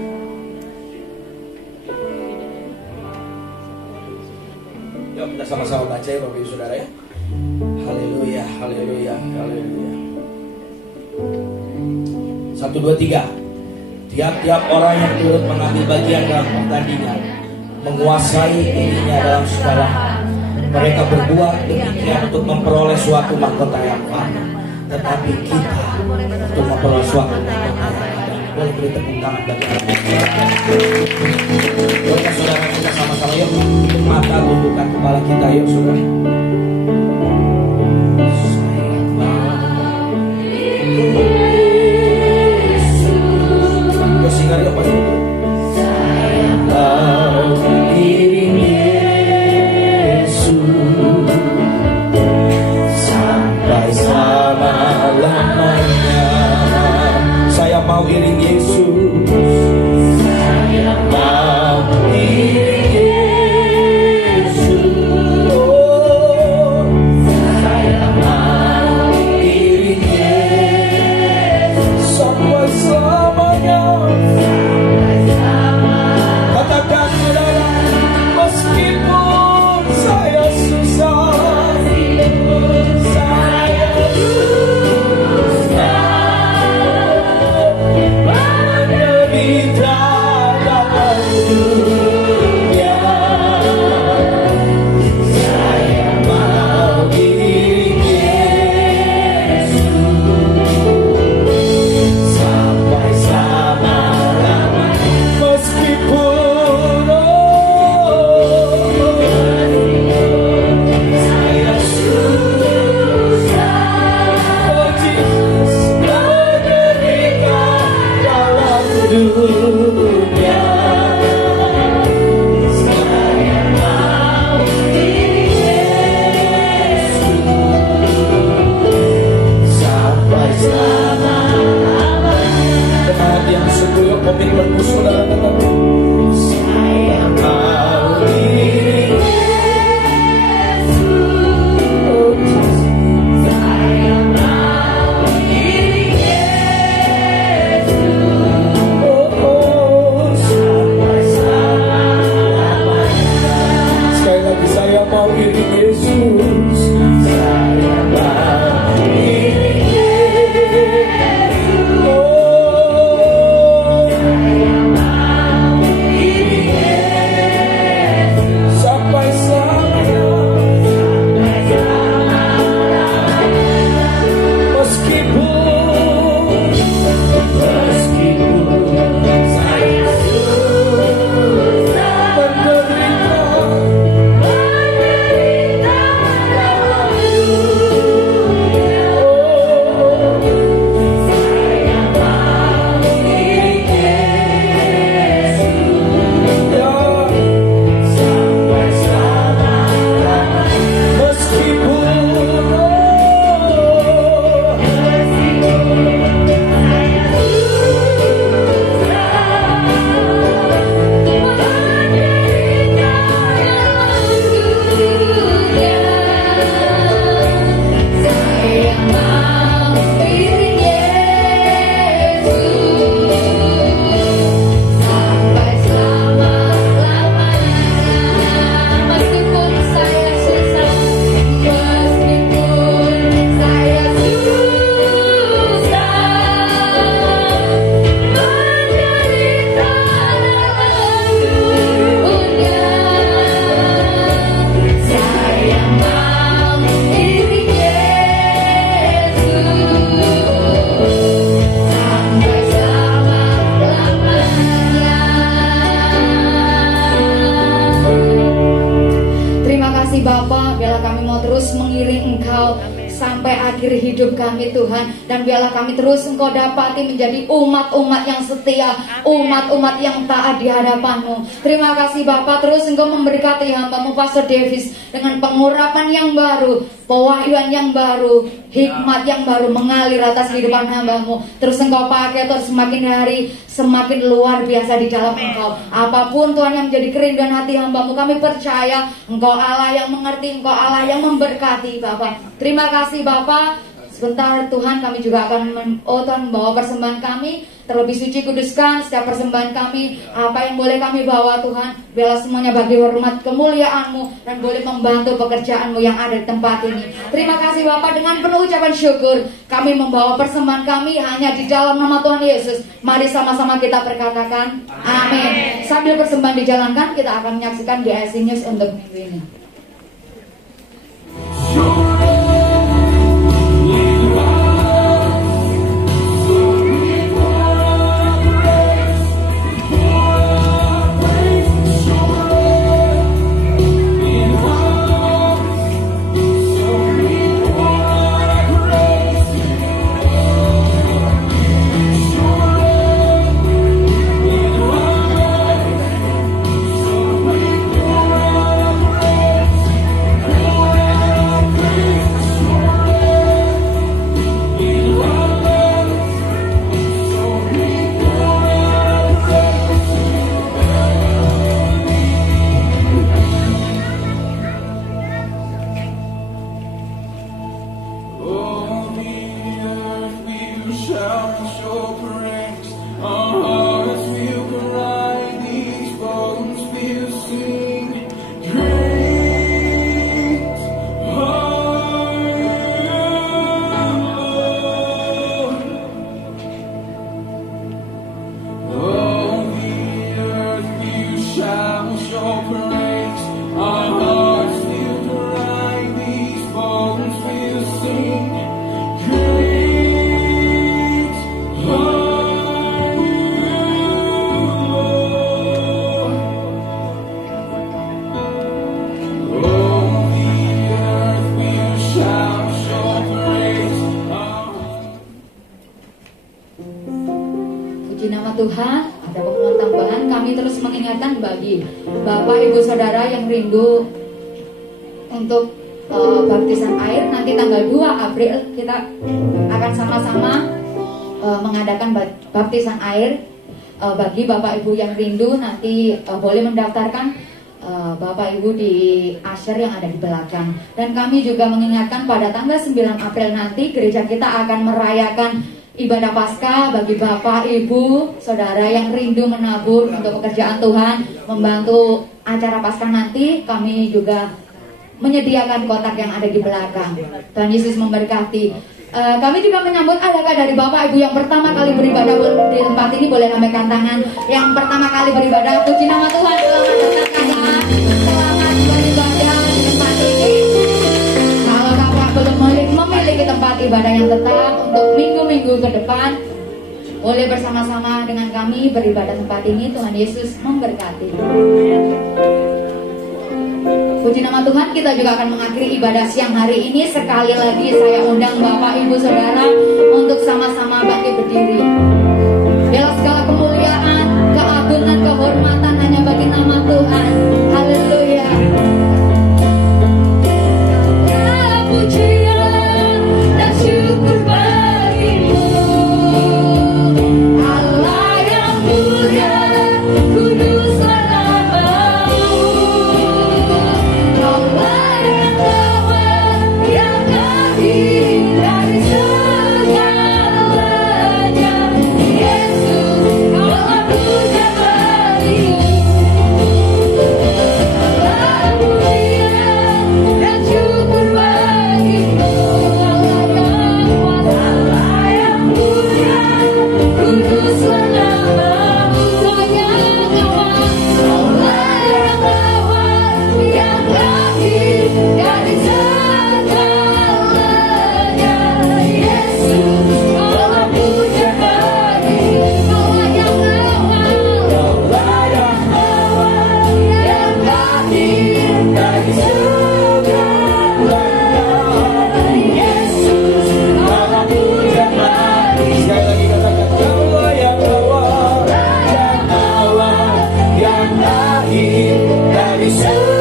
Yuk kita sama-sama baca ya Bapak Ibu Saudara ya. Haleluya, haleluya, haleluya. 1, 2, 3. Tiap-tiap orang yang turut mengambil bagian dalam pertandingan menguasai dirinya dalam segala hal. Mereka berbuat demikian untuk memperoleh suatu mahkota yang fana, tetapi kita untuk memperoleh suatu mahkota yang ada. Boleh beri tepuk tangan bagi Allah. Boleh saudara kita sama-sama yuk tutup mata, tundukkan kepala kita yuk saudara. Singar yuk Pak. Saya mau iring Yesus sampai selama-lamanya. Saya mau iring Yesus. Saya mau iring Yesus. Oh, saya mau iring Yesus sampai selamanya. dunia. Saya mau diri Yesus sampai selama-lamanya. Dengan yang sebelum komitmenmu saudara katakan, saya mau diri Yesus. Saya mau diri Yesus sampai selama-lamanya. Sekali lagi, saya mau diri Yesus. Saya mau diri Yesus. Saya mau diri Yesus sampai selama-lamanya. Meskipun saya susah menderita dalam dunia, saya mau diri Yesus sampai selama-lamanya. Meskipun saya susah, meskipun saya susah menderita dalam dunia, saya mau diri Yesus sampai selama-lamanya. Terima kasih Bapa, biarlah kami mau terus mengiring Engkau sampai akhir hidup kami Tuhan. Dan biarlah kami terus Engkau dapati menjadi umat-umat yang setia, umat-umat yang taat di hadapan-Mu. Terima kasih Bapa, terus Engkau memberkati hamba-Mu Pastor Davis dengan pengurapan yang baru, pewahyuan yang baru, hikmat yang baru mengalir atas kehidupan hamba-Mu. Terus Engkau pakai terus semakin hari semakin luar biasa di dalam Engkau. Apapun Tuhan yang menjadi kerinduan hati hamba-Mu, kami percaya Engkau Allah yang mengerti, Engkau Allah yang memberkati Bapa. Terima kasih Bapa. Sebentar Tuhan, kami juga akan membawa persembahan kami. Terlebih suci kuduskan setiap persembahan kami. Apa yang boleh kami bawa Tuhan, biarlah semuanya bagi hormat kemuliaan-Mu dan boleh membantu pekerjaan-Mu yang ada di tempat ini. Terima kasih Bapa, dengan penuh ucapan syukur kami membawa persembahan kami hanya di dalam nama Tuhan Yesus. Mari sama-sama kita perkatakan amin. Sambil persembahan dijalankan, kita akan menyaksikan DIC News untuk minggu ini. Tuhan, ada pengumuman tambahan. Kami terus mengingatkan bagi Bapak Ibu Saudara yang rindu untuk baptisan air. Nanti tanggal 2 April kita akan sama-sama mengadakan baptisan air. Bagi Bapak Ibu yang rindu nanti boleh mendaftarkan Bapak Ibu di Asher yang ada di belakang. Dan kami juga mengingatkan pada tanggal 9 April nanti gereja kita akan merayakan ibadah Paskah. Bagi Bapak Ibu Saudara yang rindu menabur untuk pekerjaan Tuhan, membantu acara Paskah nanti, kami juga menyediakan kotak yang ada di belakang. Tuhan Yesus memberkati. Kami juga menyambut adakah dari Bapak Ibu yang pertama kali beribadah di tempat ini, boleh lambaikan tangan. Yang pertama kali beribadah, puji nama Tuhan. Selamat datang ya. Selamat beribadah di tempat ini. Kalau Bapak belum memiliki tempat ibadah yang tetap untuk minggu-minggu ke depan, boleh bersama-sama dengan kami beribadah tempat ini. Tuhan Yesus memberkati. Puji nama Tuhan, kita juga akan mengakhiri ibadah siang hari ini. Sekali lagi saya undang Bapak Ibu Saudara untuk sama-sama bangkit berdiri. Biarlah segala kemuliaan, keagungan, kehormatan hanya bagi nama Tuhan. Haleluya. Pujian dan syukur bagimu, Allah yang mulia, kuduslah namamu. Allah yang tawar, yang lahir dari segalanya. Yesus, Allah puja bagimu. Allah mulia dan syukur bagimu. Allah yang mulia, kuduslah namamu. Allah yang tawar, yang lahir dari segalanya. Yesus, Allah puja bagimu. Allah yang awal, yang lahir dari segalanya. Yesus, Allah puja bagimu. Sekali lagi katakan, Allah yang awal, yang lahir dari segalanya.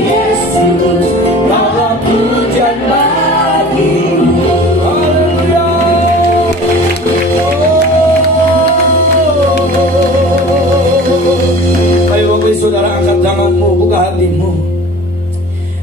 Yesus, Allah puja bagimu. Haleluya. Ayo Bapak Saudara, angkat tanganmu, buka hatimu.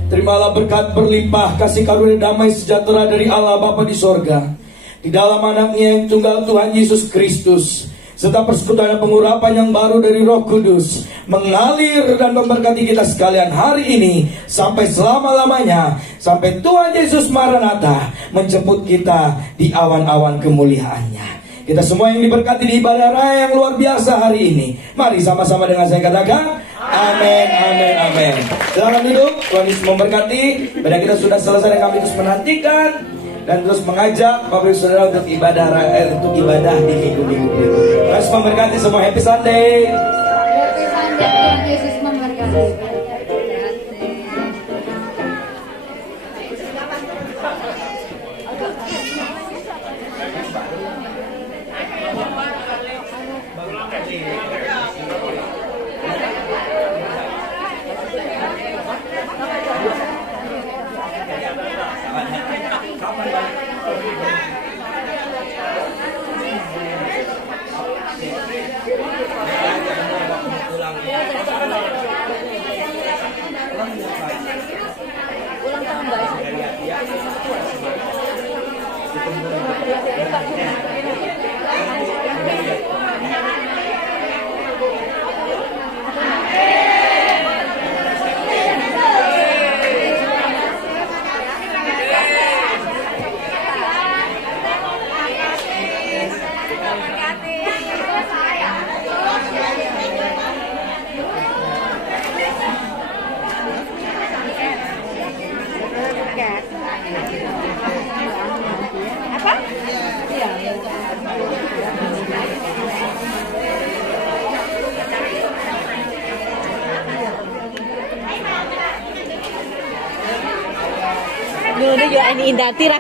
Terimalah berkat berlimpah kasih karunia damai sejahtera dari Allah Bapa di sorga, di dalam anaknya yang tunggal Tuhan Yesus Kristus, serta persekutuan dan pengurapan yang baru dari Roh Kudus mengalir dan memberkati kita sekalian hari ini sampai selama-lamanya, sampai Tuhan Yesus Maranatha menjemput kita di awan-awan kemuliaannya. Kita semua yang diberkati di ibadah raya yang luar biasa hari ini, mari sama-sama dengan saya katakan amin, amin, amin. Silakan duduk. Tuhan Yesus memberkati. Ibadah kita sudah selesai dan kami terus menantikan dan terus mengajak Bapak Ibu Saudara untuk ibadah untuk ibadah di minggu-minggu berikutnya. Tuhan Yesus memberkati semua. Happy Sunday. Happy Sunday, Tuhan Yesus memberkati. Ini juga ini indah tirak.